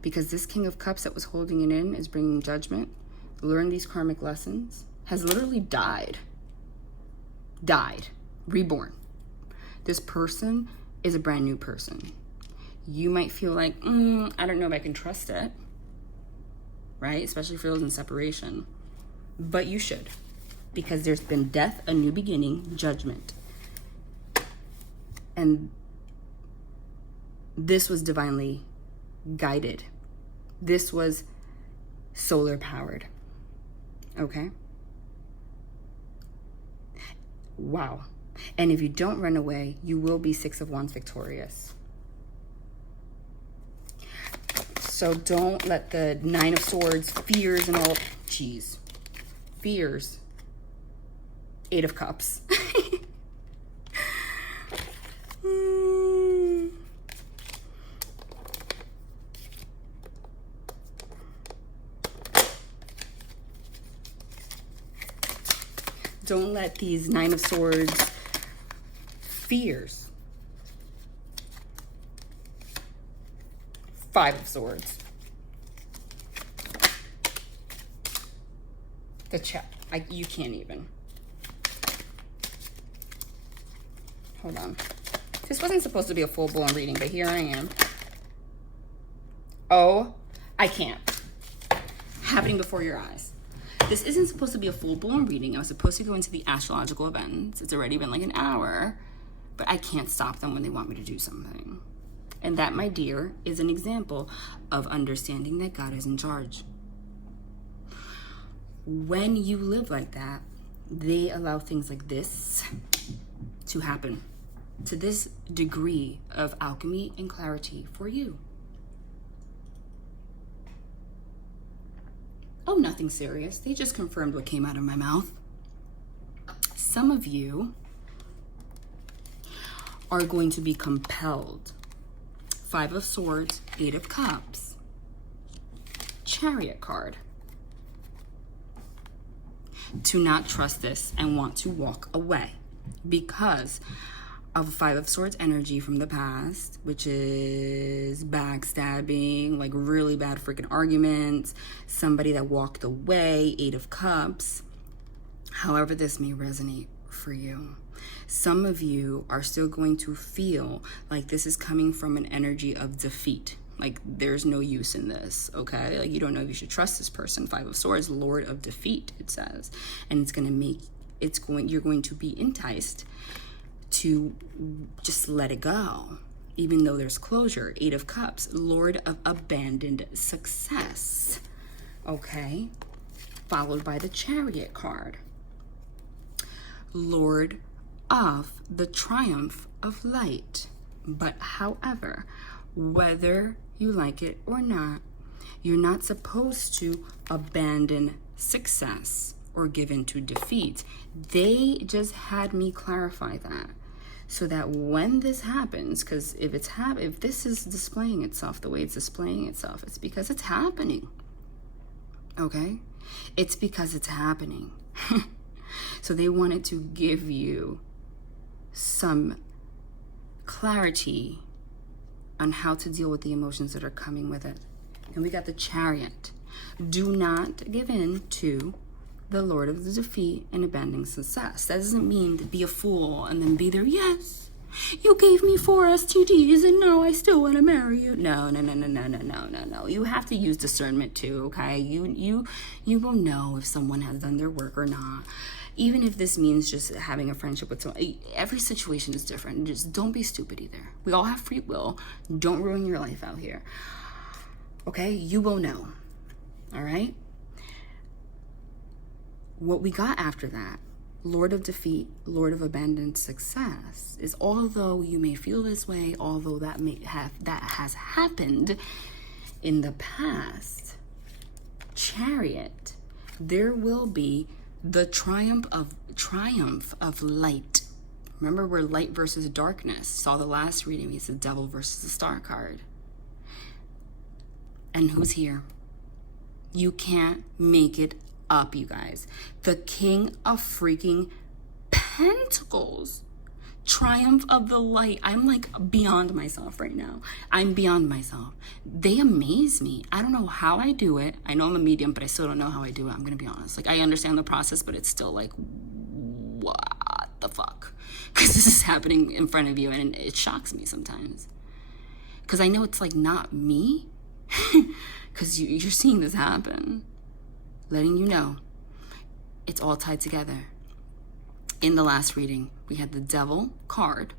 Because this King of Cups that was holding it in is bringing judgment, learned these karmic lessons, has literally died, reborn. This person is a brand new person. You might feel like, I don't know if I can trust it, right? Especially for those in separation. But you should, because there's been death, a new beginning, judgment. And this was divinely guided. This was solar powered. Okay? Wow. And if you don't run away, you will be Six of Wands victorious. So don't let the Nine of Swords, fears and all, fears, Eight of Cups. Don't let these Nine of Swords, fears, Five of Swords, the you can't even. Hold on. This wasn't supposed to be a full-blown reading, but here I am. Oh, I can't. Happening before your eyes. This isn't supposed to be a full-blown reading. I was supposed to go into the astrological events. It's already been like an hour, but I can't stop them when they want me to do something. And that, my dear, is an example of understanding that God is in charge. When you live like that, they allow things like this to happen to this degree of alchemy and clarity for you. Oh, nothing serious. They just confirmed what came out of my mouth. Some of you are going to be compelled. Five of Swords, Eight of Cups, Chariot card. To not trust this and want to walk away because of Five of Swords energy from the past, which is backstabbing, like really bad freaking arguments, somebody that walked away, Eight of Cups. However this may resonate for you. Some of you are still going to feel like this is coming from an energy of defeat. Like there's no use in this, okay? Like you don't know if you should trust this person. Five of Swords, Lord of Defeat, it says. And you're going to be enticed to just let it go, even though there's closure. Eight of Cups, Lord of Abandoned Success, okay? Followed by the Chariot card. Lord of the Triumph of Light. But however, whether you like it or not, you're not supposed to abandon success or give in to defeat. They just had me clarify that so that when this happens, because if this is displaying itself the way it's displaying itself, it's because it's happening. Okay? It's because it's happening. So they wanted to give you some clarity on how to deal with the emotions that are coming with it. And we got the Chariot. Do not give in to the Lord of the Defeat and abandoning success. That doesn't mean to be a fool and then be there, yes, you gave me 4 STDs and now I still want to marry you. No. You have to use discernment too, okay? You will know if someone has done their work or not. Even if this means just having a friendship with someone, every situation is different. Just don't be stupid either. We all have free will. Don't ruin your life out here. Okay, you will know. All right. What we got after that, Lord of Defeat, Lord of Abandoned Success, is although you may feel this way, although that has happened in the past, Chariot, there will be the triumph of light. Remember, we're light versus darkness. Saw the last reading, it's the Devil versus the Star card. And who's here? You can't make it up, you guys. The King of freaking Pentacles. Triumph of the light. I'm like beyond myself right now. I'm beyond myself. They amaze me. I don't know how I do it. I know I'm a medium, but I still don't know how I do it. I'm gonna be honest. Like, I understand the process, but it's still like, what the fuck? Because this is happening in front of you, and it shocks me sometimes. Because I know it's like not me. Because you're seeing this happen. Letting you know it's all tied together. In the last reading, we had the Devil card,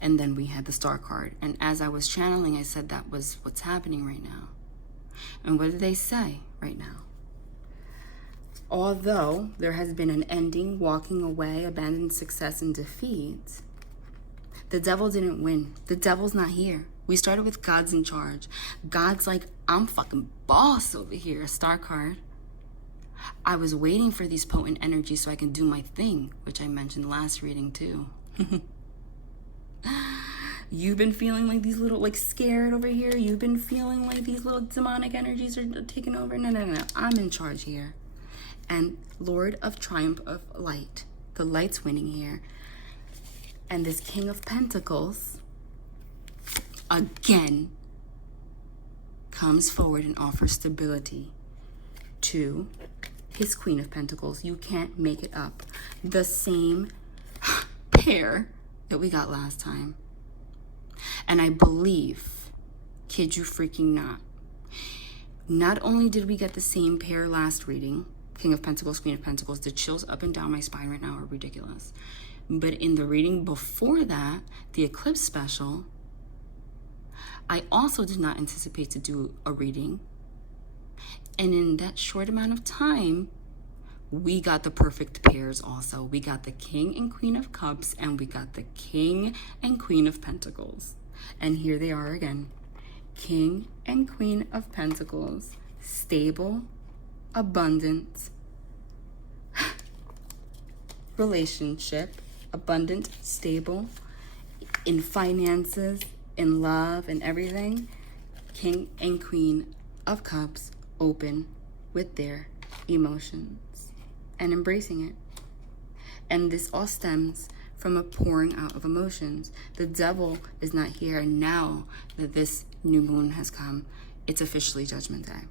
and then we had the Star card. And as I was channeling, I said that was what's happening right now. And what did they say right now? Although there has been an ending, walking away, abandoned success, and defeat, the Devil didn't win. The Devil's not here. We started with God's in charge. God's like, I'm fucking boss over here. Star card. I was waiting for these potent energies so I can do my thing, which I mentioned last reading too. You've been feeling like these little, like, scared over here. You've been feeling like these little demonic energies are taking over. No. I'm in charge here. And Lord of Triumph of Light. The light's winning here. And this King of Pentacles, again, comes forward and offers stability to his Queen of Pentacles. You can't make it up. The same pair that we got last time. And I believe, kid you freaking not only did we get the same pair last reading, King of Pentacles, Queen of Pentacles, the chills up and down my spine right now are ridiculous. But in the reading before that, the Eclipse special, I also did not anticipate to do a reading. And in that short amount of time, we got the perfect pairs also. We got the King and Queen of Cups, and we got the King and Queen of Pentacles. And here they are again. King and Queen of Pentacles. Stable, abundant relationship. Abundant, stable, in finances, in love, and everything. King and Queen of Cups, open with their emotions and embracing it. And this all stems from a pouring out of emotions. The Devil is not here. And now that this new moon has come, it's officially Judgment Day.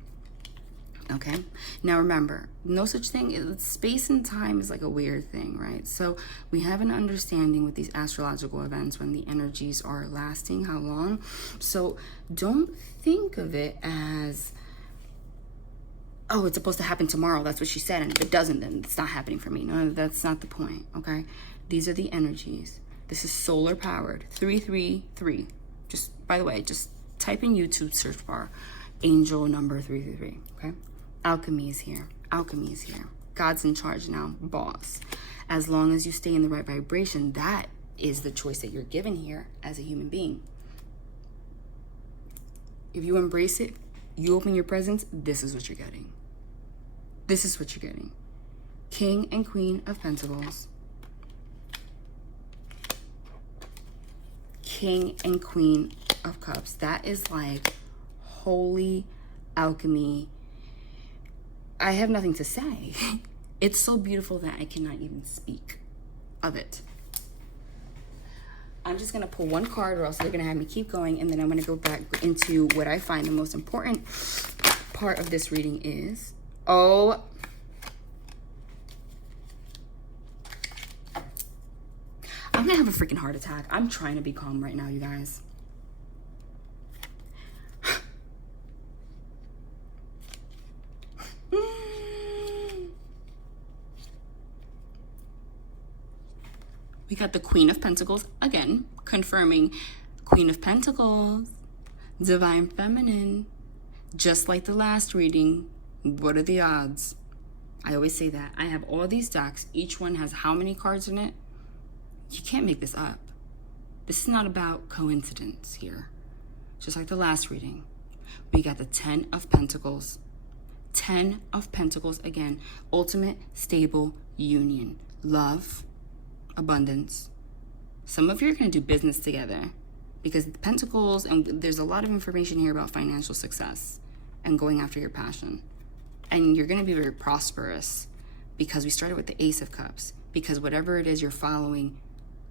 Okay? Now remember, no such thing, space and time is like a weird thing, right? So we have an understanding with these astrological events when the energies are lasting, how long. So don't think of it as, oh, it's supposed to happen tomorrow. That's what she said. And if it doesn't, then it's not happening for me. No, that's not the point, okay? These are the energies. This is solar powered. 333. Just, by the way, just type in YouTube search bar, angel number 333, okay? Alchemy is here. Alchemy is here. God's in charge now, boss. As long as you stay in the right vibration, that is the choice that you're given here as a human being. If you embrace it, you open your presence, this is what you're getting. This is what you're getting. King and Queen of Pentacles. King and Queen of Cups. That is like holy alchemy. I have nothing to say. It's so beautiful that I cannot even speak of it. I'm just going to pull one card, or else they're going to have me keep going, and then I'm going to go back into what I find the most important part of this reading is. Oh, I'm going to have a freaking heart attack. I'm trying to be calm right now, you guys. We got the Queen of Pentacles, again, confirming Queen of Pentacles, Divine Feminine, Just like the last reading, what are the odds? I always say that. I have all these decks. Each one has how many cards in it? You can't make this up. This is not about coincidence here. Just like the last reading. We got the 10 of Pentacles. 10 of Pentacles again. Ultimate stable union. Love. Abundance. Some of you are going to do business together. Because the Pentacles, and there's a lot of information here about financial success and going after your passion. And you're going to be very prosperous because we started with the Ace of Cups. Because whatever it is, you're following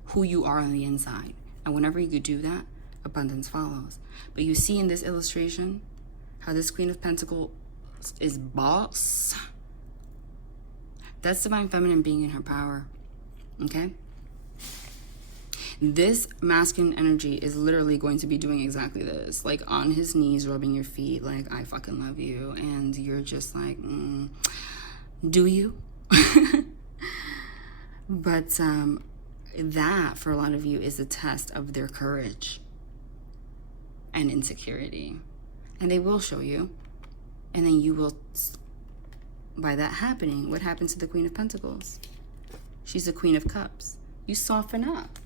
who you are on the inside. And whenever you do that, abundance follows. But you see in this illustration how this Queen of Pentacles is boss. That's Divine Feminine being in her power. Okay? This masculine energy is literally going to be doing exactly this. Like on his knees, rubbing your feet, like, I fucking love you. And you're just like, do you? But that, for a lot of you, is a test of their courage and insecurity. And they will show you. And then you will, by that happening, what happened to the Queen of Pentacles? She's the Queen of Cups. You soften up.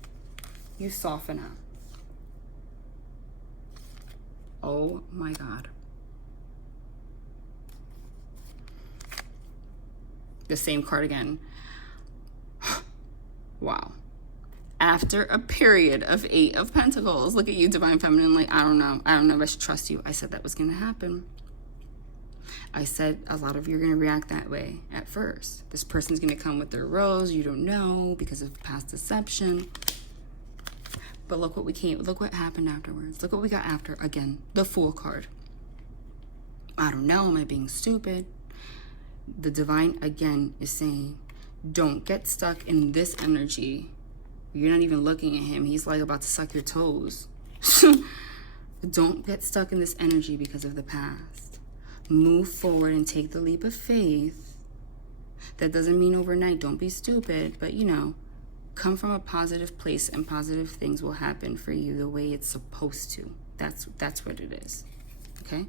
You soften up. Oh my God. The same card again. Wow. After a period of 8 of Pentacles. Look at you, Divine Feminine. Like, I don't know if I should trust you. I said that was going to happen. I said a lot of you are going to react that way at first. This person's going to come with their rose. You don't know because of past deception. But look what happened afterwards. Look what we got after. Again, the Fool card. I don't know. Am I being stupid? The Divine, again, is saying, don't get stuck in this energy. You're not even looking at him. He's like about to suck your toes. Don't get stuck in this energy because of the past. Move forward and take the leap of faith. That doesn't mean overnight. Don't be stupid. But, come from a positive place and positive things will happen for you the way it's supposed to. That's what it is. Okay?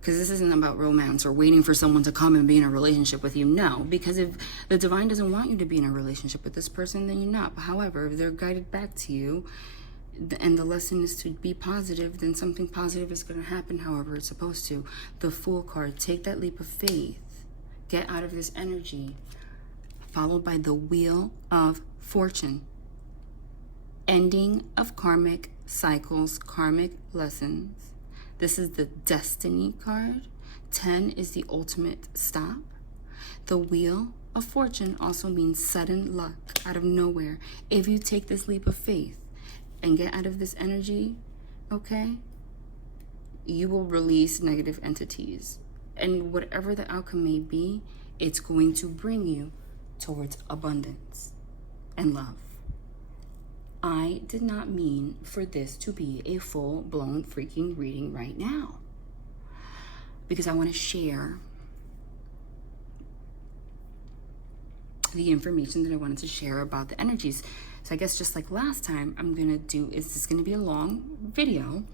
Because this isn't about romance or waiting for someone to come and be in a relationship with you. No, because if the Divine doesn't want you to be in a relationship with this person, then you're not. However, if they're guided back to you and the lesson is to be positive, then something positive is going to happen however it's supposed to. The Fool card, take that leap of faith. Get out of this energy. Followed by the Wheel of Fortune. Ending of karmic cycles, karmic lessons. This is the Destiny card. 10 is the ultimate stop. The Wheel of Fortune also means sudden luck out of nowhere. If you take this leap of faith and get out of this energy, okay, you will release negative entities. And whatever the outcome may be, it's going to bring you towards abundance and love. I did not mean for this to be a full-blown freaking reading right now, because I want to share the information that I wanted to share about the energies. So I guess just like last time, this is going to be a long video.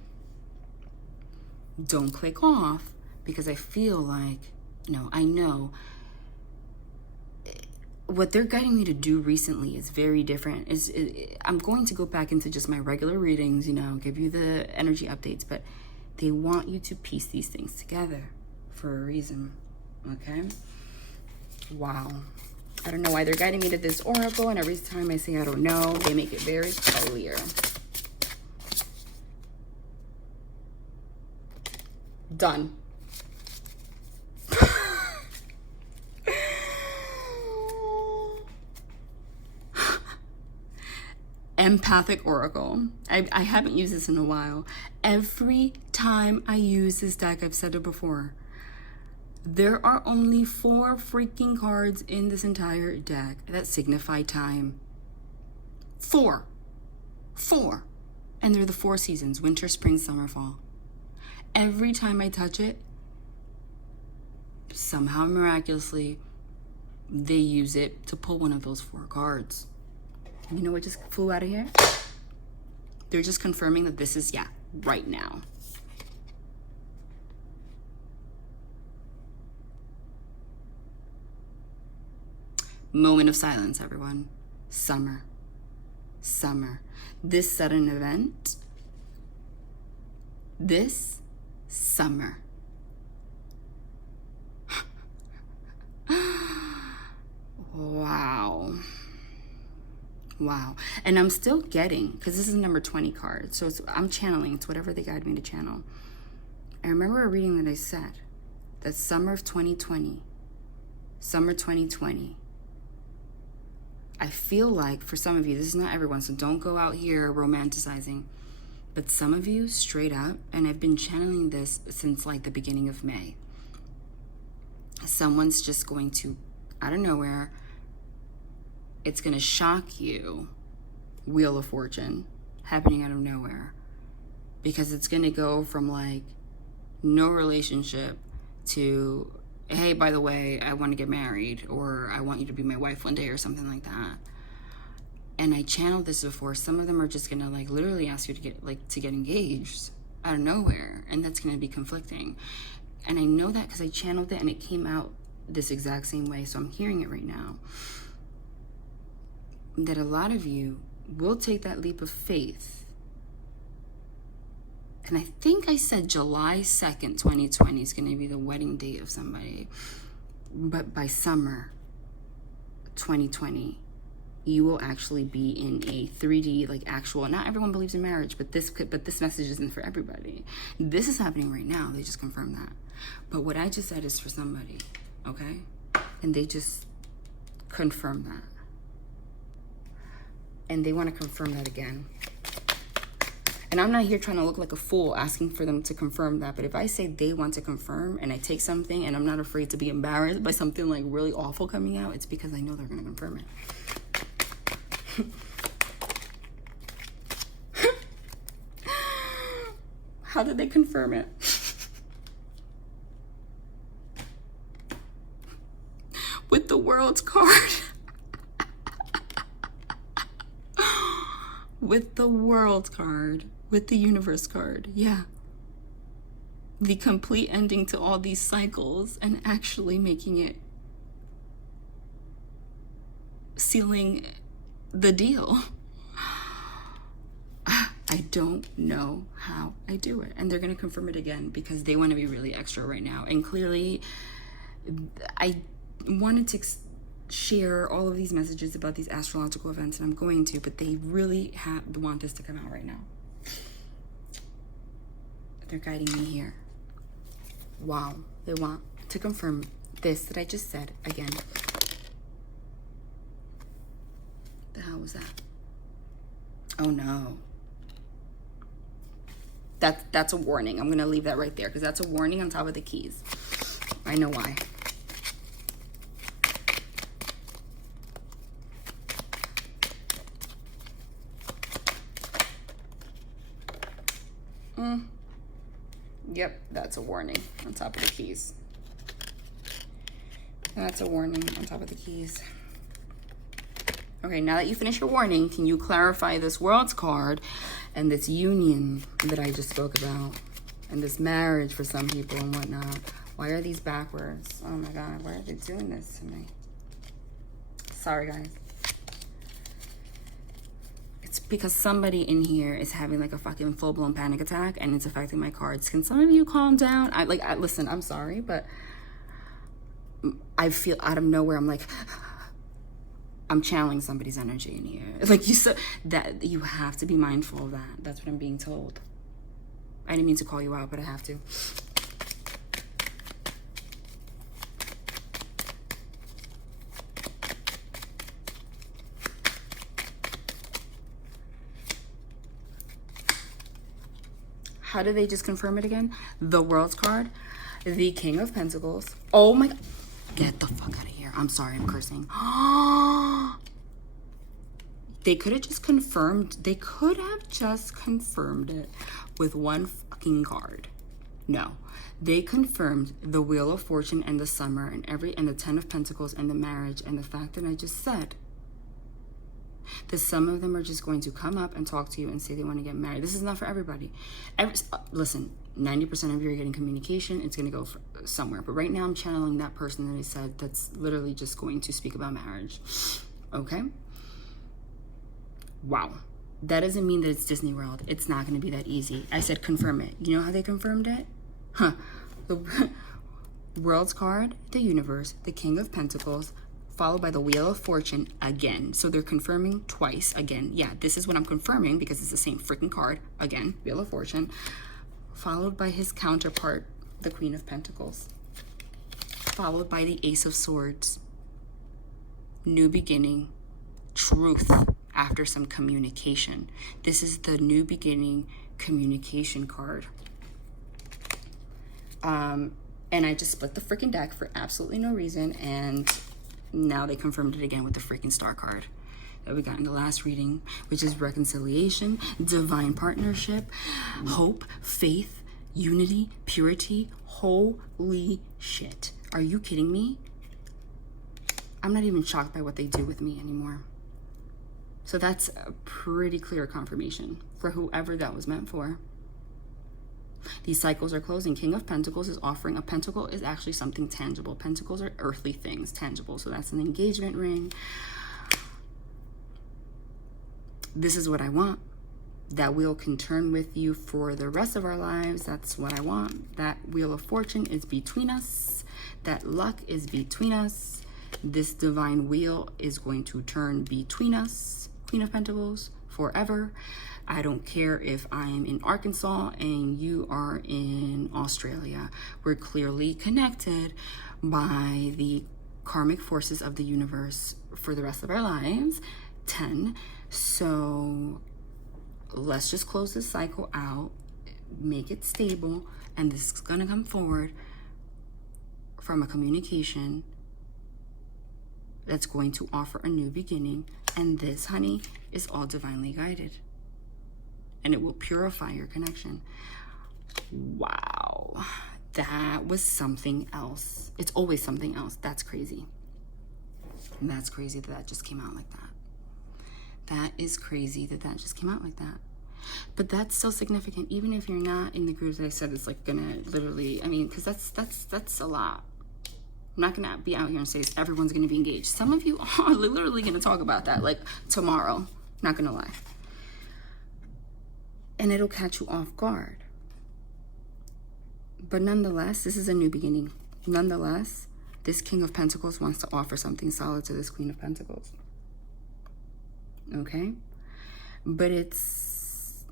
Don't click off, because I feel like, I know what they're guiding me to do recently is very different. I'm going to go back into just my regular readings, give you the energy updates, but they want you to piece these things together for a reason, okay? Wow. I don't know why they're guiding me to this oracle, and every time I say I don't know, they make it very clear. Done. Empathic Oracle. I haven't used this in a while. Every time I use this deck, I've said it before, there are only 4 freaking cards in this entire deck that signify time. 4. And they're the 4 seasons: winter, spring, summer, fall. Every time I touch it, somehow miraculously, they use it to pull one of those 4 cards. You know what just flew out of here? They're just confirming that this is, right now. Moment of silence, everyone. Summer. Summer. This sudden event. This summer. Wow. Wow. And I'm still getting, because this is number 20 card, so I'm channeling. It's whatever they guide me to channel. I remember a reading that I said that summer of 2020, summer 2020, I feel like for some of you, this is not everyone, so don't go out here romanticizing, but some of you straight up, and I've been channeling this since like the beginning of May, someone's just going to, out of nowhere, it's going to shock you, Wheel of Fortune, happening out of nowhere, because it's going to go from like no relationship to, hey, by the way, I want to get married, or I want you to be my wife one day, or something like that. And I channeled this before. Some of them are just going to like literally ask you to get engaged out of nowhere, and that's going to be conflicting. And I know that because I channeled it and it came out this exact same way, so I'm hearing it right now. That a lot of you will take that leap of faith. And I think I said July 2nd, 2020 is going to be the wedding date of somebody. But by summer 2020, you will actually be in a 3D, like actual, not everyone believes in marriage, but this message isn't for everybody. This is happening right now. They just confirmed that. But what I just said is for somebody, okay? And they just confirmed that. And they want to confirm that again. And I'm not here trying to look like a fool asking for them to confirm that. But if I say they want to confirm and I take something and I'm not afraid to be embarrassed by something like really awful coming out, it's because I know they're going to confirm it. How did they confirm it? With the World's card. With the World card, with the Universe card, yeah. The complete ending to all these cycles and actually making it, sealing the deal. I don't know how I do it. And they're going to confirm it again because they want to be really extra right now. And clearly, I wanted to share all of these messages about these astrological events, and I'm going to, but they really want this to come out right now. They're guiding me here. Wow. They want to confirm this that I just said again. The hell was that? Oh no. That's a warning. I'm going to leave that right there because that's a warning on top of the keys. I know why. Yep, that's a warning on top of the keys. That's a warning on top of the keys. Okay, now that you finish your warning, can you clarify this World's card and this union that I just spoke about and this marriage for some people and whatnot? Why are these backwards? Oh my God, why are they doing this to me? Sorry, guys. It's because somebody in here is having like a fucking full-blown panic attack and it's affecting my cards. Can some of you calm down? Listen, I'm sorry, but I feel out of nowhere, I'm like, I'm channeling somebody's energy in here. Like you said, that you have to be mindful of that. That's what I'm being told. I didn't mean to call you out, but I have to. How did they just confirm it again? The World's card, the King of Pentacles. Oh my God. Get the fuck out of here. I'm sorry, I'm cursing. They could have just confirmed, it with one fucking card. No. They confirmed the Wheel of Fortune and the Summer and the Ten of Pentacles and the marriage and the fact that I just said that some of them are just going to come up and talk to you and say they want to get married. This is not for everybody. Listen, 90% of you are getting communication. It's going to go somewhere. But right now I'm channeling that person that I said that's literally just going to speak about marriage. Okay? Wow. That doesn't mean that it's Disney World. It's not going to be that easy. I said confirm it. You know how they confirmed it? Huh. The World's card, the Universe, the King of Pentacles, followed by the Wheel of Fortune again. So they're confirming twice again. Yeah, this is what I'm confirming because it's the same freaking card. Again, Wheel of Fortune. Followed by his counterpart, the Queen of Pentacles. Followed by the Ace of Swords. New beginning. Truth after some communication. This is the new beginning communication card. And I just split the freaking deck for absolutely no reason, and now they confirmed it again with the freaking star card that we got in the last reading, which is reconciliation, divine partnership, hope, faith, unity, purity. Holy shit. Are you kidding me? I'm not even shocked by what they do with me anymore. So that's a pretty clear confirmation for whoever that was meant for. These cycles are closing. King of Pentacles is offering. A pentacle is actually something tangible. Pentacles are earthly things, tangible. So that's an engagement ring. This is what I want. That wheel can turn with you for the rest of our lives. That's what I want. That Wheel of Fortune is between us. That luck is between us. This divine wheel is going to turn between us, Queen of Pentacles, forever. I don't care if I'm in Arkansas and you are in Australia. We're clearly connected by the karmic forces of the universe for the rest of our lives. 10. So let's just close this cycle out, make it stable, and this is going to come forward from a communication that's going to offer a new beginning. And this, honey, is all divinely guided. And it will purify your connection. Wow. That was something else. It's always something else. That's crazy. And that's crazy that that just came out like that. That is crazy that that just came out like that. But that's still significant. Even if you're not in the groups that I said, it's like gonna literally, I mean, because that's a lot. I'm not gonna be out here and say everyone's gonna be engaged. Some of you are literally gonna talk about that like tomorrow. Not gonna lie. And it'll catch you off guard. But nonetheless, this is a new beginning. Nonetheless, this King of Pentacles wants to offer something solid to this Queen of Pentacles. Okay? But it's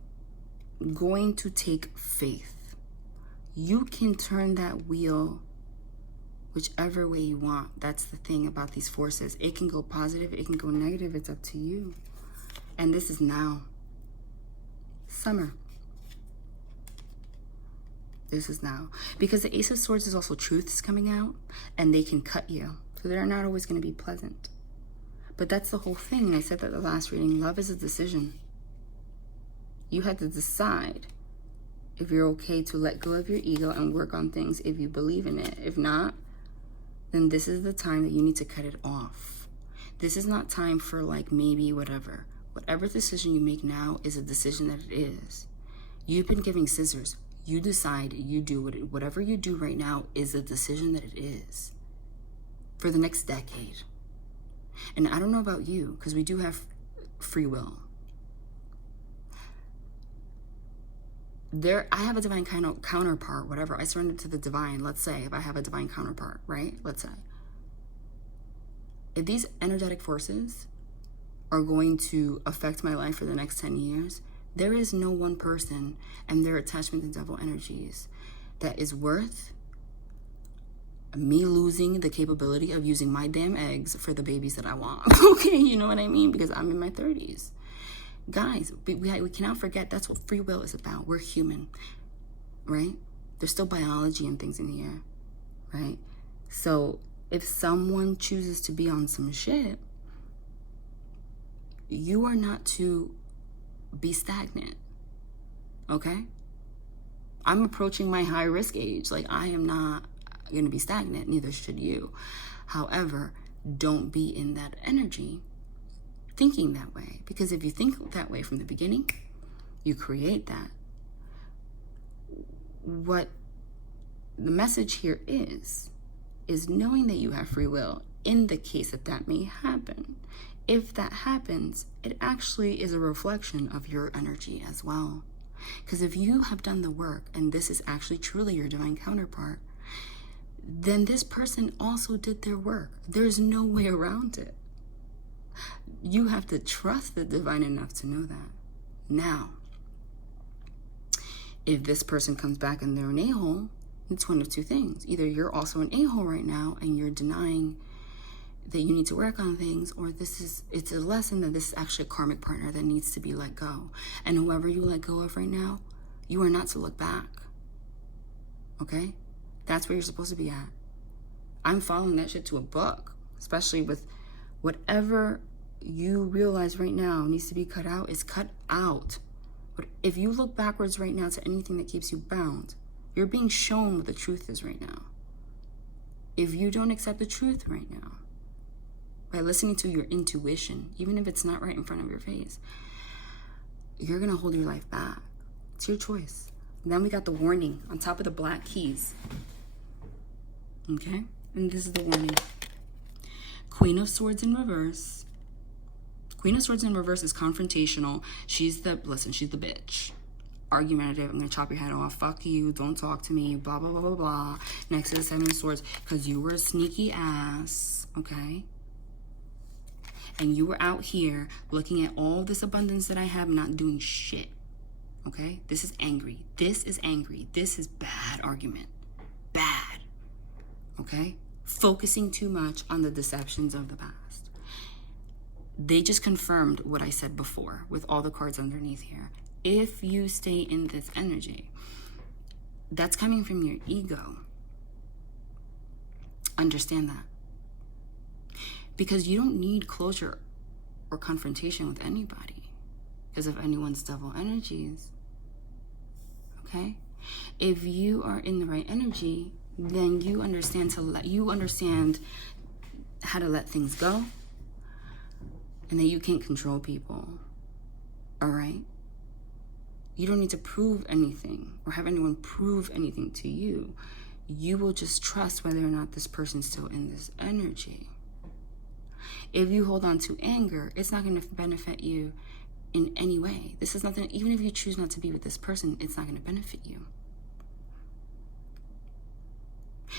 going to take faith. You can turn that wheel whichever way you want. That's the thing about these forces. It can go positive, it can go negative. It's up to you. And this is now. Summer. This is now. Because the Ace of Swords is also truths coming out, and they can cut you. So they're not always going to be pleasant. But that's the whole thing. I said that the last reading. Love is a decision. You have to decide if you're okay to let go of your ego and work on things if you believe in it. If not, then this is the time that you need to cut it off. This is not time for like maybe whatever. Whatever decision you make now is a decision that it is. You've been giving scissors. You decide, you do whatever you do right now is a decision that it is for the next decade. And I don't know about you, because we do have free will. I have a divine counterpart, whatever. I surrender to the divine. Let's say if I have a divine counterpart, right? Let's say. If these energetic forces are going to affect my life for the next 10 years, there is no one person and their attachment to devil energies that is worth me losing the capability of using my damn eggs for the babies that I want. Okay, you know what I mean? Because I'm in my 30s. Guys, we cannot forget that's what free will is about. We're human, right? There's still biology and things in the air, right? So if someone chooses to be on some shit, you are not to be stagnant, okay? I'm approaching my high risk age. Like, I am not going to be stagnant, neither should you. However, don't be in that energy thinking that way, because if you think that way from the beginning, you create that. what the message here is knowing that you have free will in the case that that may happen. If that happens, it actually is a reflection of your energy as well. Because if you have done the work and this is actually truly your divine counterpart, then this person also did their work. There's no way around it. You have to trust the divine enough to know that. Now, if this person comes back and they're an a-hole, it's one of two things. Either you're also an a-hole right now and you're denying that you need to work on things, or it's a lesson that this is actually a karmic partner that needs to be let go. And whoever you let go of right now, you are not to look back. Okay? That's where you're supposed to be at. I'm following that shit to a book, especially with whatever you realize right now needs to be cut out is cut out. But if you look backwards right now to anything that keeps you bound, you're being shown what the truth is right now. If you don't accept the truth right now, by listening to your intuition, even if it's not right in front of your face, you're gonna hold your life back. It's your choice. And then we got the warning on top of the black keys. Okay? And this is the warning. Queen of Swords in reverse. Queen of Swords in reverse is confrontational. She's the bitch. Argumentative. I'm gonna chop your head off. Fuck you. Don't talk to me. Blah, blah, blah, blah, blah. Next to the Seven of Swords. Because you were a sneaky ass. Okay? And you were out here looking at all this abundance that I have, not doing shit. Okay? This is angry. This is angry. This is bad argument. Bad. Okay? Focusing too much on the deceptions of the past. They just confirmed what I said before with all the cards underneath here. If you stay in this energy, that's coming from your ego. Understand that. Because you don't need closure or confrontation with anybody because of anyone's double energies. Okay? If you are in the right energy, then you understand how to let things go, and that you can't control people. All right? You don't need to prove anything or have anyone prove anything to you. You will just trust whether or not this person's still in this energy. If you hold on to anger, it's not going to benefit you in any way. This is nothing, even if you choose not to be with this person, it's not going to benefit you.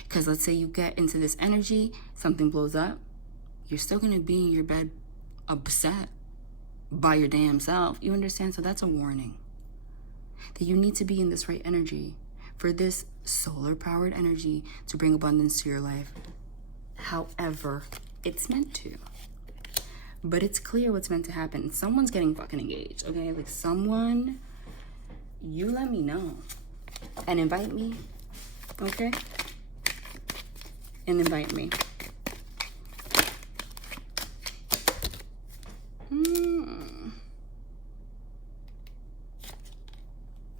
Because let's say you get into this energy, something blows up, you're still going to be in your bed upset by your damn self. You understand? So that's a warning. That you need to be in this right energy for this solar-powered energy to bring abundance to your life. However, it's meant to. But it's clear what's meant to happen. Someone's getting fucking engaged, okay? Like someone, you let me know. And invite me, okay? And invite me.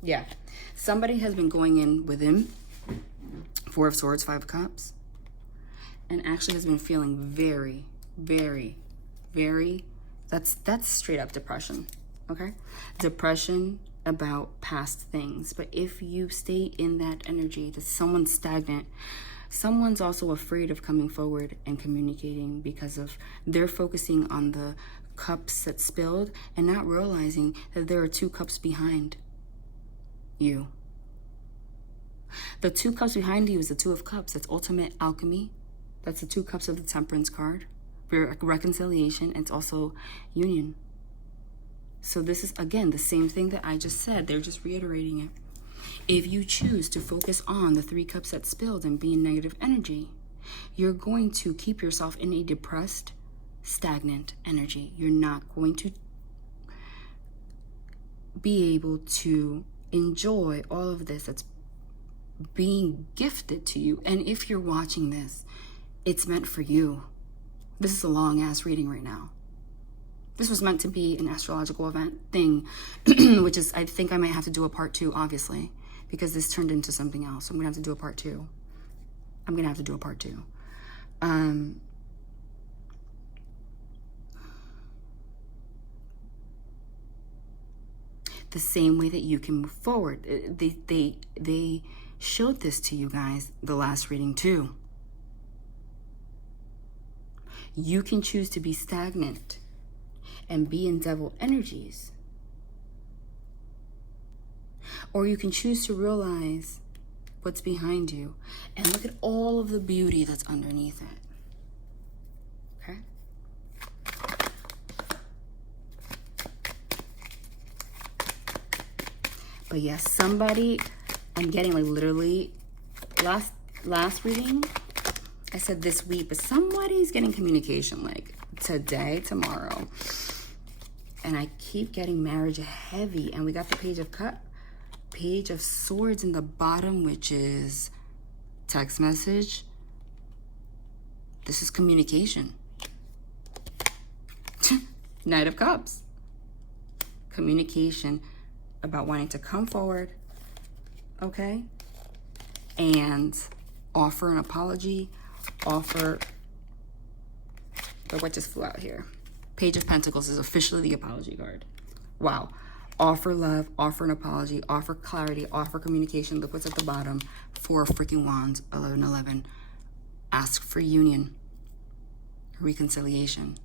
Yeah. Somebody has been going in with him. Four of Swords, Five of Cups. And actually has been feeling very, very, very, that's straight up depression, okay? Depression about past things. But if you stay in that energy, that someone's stagnant, someone's also afraid of coming forward and communicating because of they're focusing on the cups that spilled and not realizing that there are two cups behind you. The two cups behind you is the Two of Cups. That's ultimate alchemy. That's the Two Cups of the Temperance card. Reconciliation. It's also union. So this is, again, the same thing that I just said. They're just reiterating it. If you choose to focus on the three cups that spilled and be in negative energy, you're going to keep yourself in a depressed, stagnant energy. You're not going to be able to enjoy all of this that's being gifted to you. And if you're watching this, it's meant for you. This is a long ass reading right now. This was meant to be an astrological event thing, which is, I think I might have to do a part 2, obviously, because this turned into something else. So I'm gonna have to do a part 2. I'm gonna have to do a part 2. The same way that you can move forward. They showed this to you guys the last reading too. You can choose to be stagnant and be in devil energies. Or you can choose to realize what's behind you and look at all of the beauty that's underneath it. Okay? But yes, somebody, I'm getting like literally last reading, I said this week, but somebody's getting communication like today, tomorrow. And I keep getting marriage heavy. And we got the Page of Swords in the bottom, which is text message. This is communication. Knight of Cups. Communication about wanting to come forward, okay? And offer an apology, but what just flew out here? Page of Pentacles is officially the apology card. Wow. Offer love, offer an apology, offer clarity, offer communication. Look what's at the bottom. 4 freaking Wands, 1111. Ask for union, reconciliation.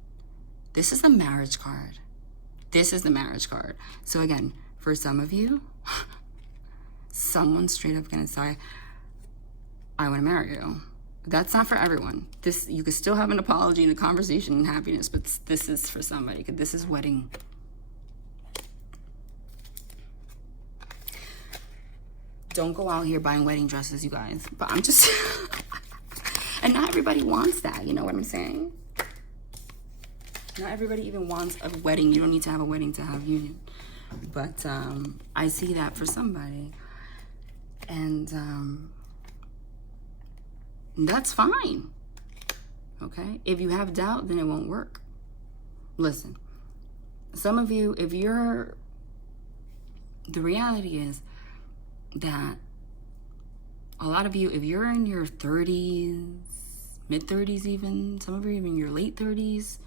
This is the marriage card. This is the marriage card. So again, for some of you, someone's straight up gonna say, I wanna marry you. That's not for everyone. This, you could still have an apology and a conversation and happiness, but this is for somebody. This is wedding. Don't go out here buying wedding dresses, you guys. But I'm just, and not everybody wants that. You know what I'm saying? Not everybody even wants a wedding. You don't need to have a wedding to have union. But I see that for somebody. And that's fine. Okay? If you have doubt, then it won't work. Listen, some of you, the reality is that a lot of you, if you're in your 30s, mid-30s even, some of you even your late 30s,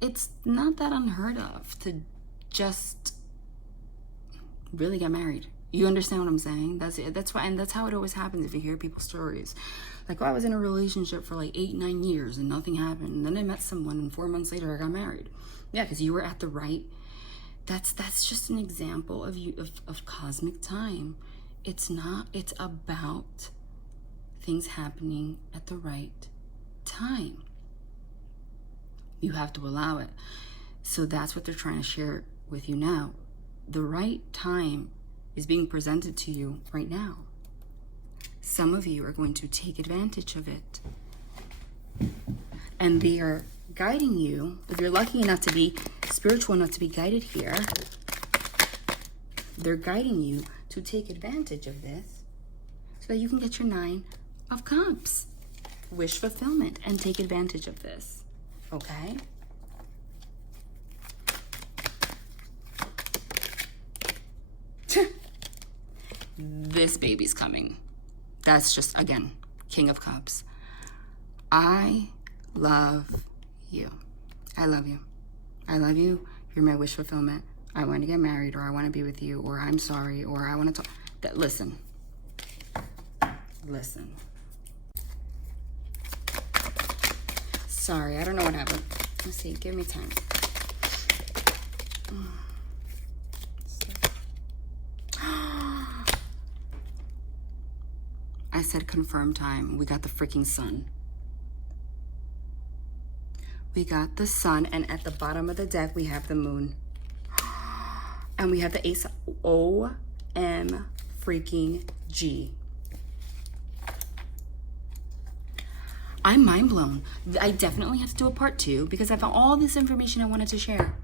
it's not that unheard of to just really get married. You understand what I'm saying? That's why, and that's how it always happens if you hear people's stories. Like, oh, I was in a relationship for like 8-9 years and nothing happened. And then I met someone and 4 months later I got married. Yeah, because you were at the right. That's just an example of cosmic time. It's about things happening at the right time. You have to allow it. So that's what they're trying to share with you now. The right time is being presented to you right now. Some of you are going to take advantage of it. And they are guiding you. If you're lucky enough to be spiritual enough to be guided here, they're guiding you to take advantage of this so that you can get your 9 of Cups. Wish fulfillment and take advantage of this. Okay? This baby's coming. That's just, again, King of Cups. I love you. I love you. I love you. You're my wish fulfillment. I want to get married, or I want to be with you, or I'm sorry, or I want to talk. Listen. Listen. Sorry, I don't know what happened. Let's see. Give me time. I said confirm time. We got the freaking sun. We got the sun, and at the bottom of the deck, we have the moon. And we have the ace. O-M freaking G. I'm mind blown. I definitely have to do a part 2 because I found all this information I wanted to share.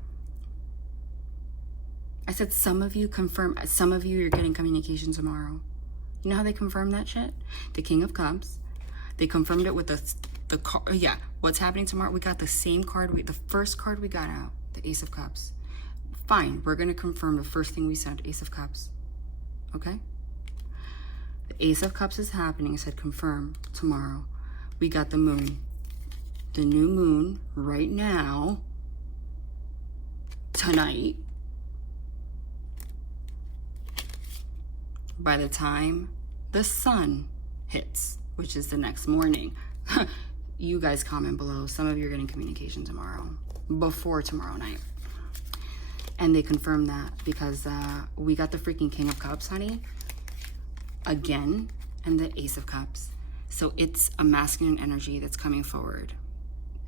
I said some of you confirm, some of you, you're getting communication tomorrow. You know how they confirm that shit? The King of Cups. They confirmed it with the card. Yeah, what's happening tomorrow? We got the same card. The first card we got out, the Ace of Cups. Fine, we're going to confirm the first thing we said, Ace of Cups. Okay? The Ace of Cups is happening. I said confirm tomorrow. We got the moon. The new moon right now, tonight. By the time the sun hits, which is the next morning. You guys comment below. Some of you are getting communication tomorrow, before tomorrow night. And they confirmed that because we got the freaking King of Cups, honey, again, and the Ace of Cups. So it's a masculine energy that's coming forward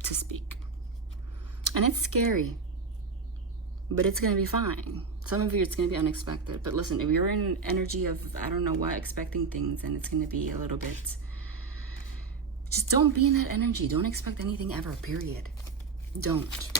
to speak. And it's scary, but it's going to be fine. Some of you, it's going to be unexpected. But listen, if you're in an energy of, I don't know what, expecting things, and it's going to be a little bit, just don't be in that energy. Don't expect anything ever, period. Don't.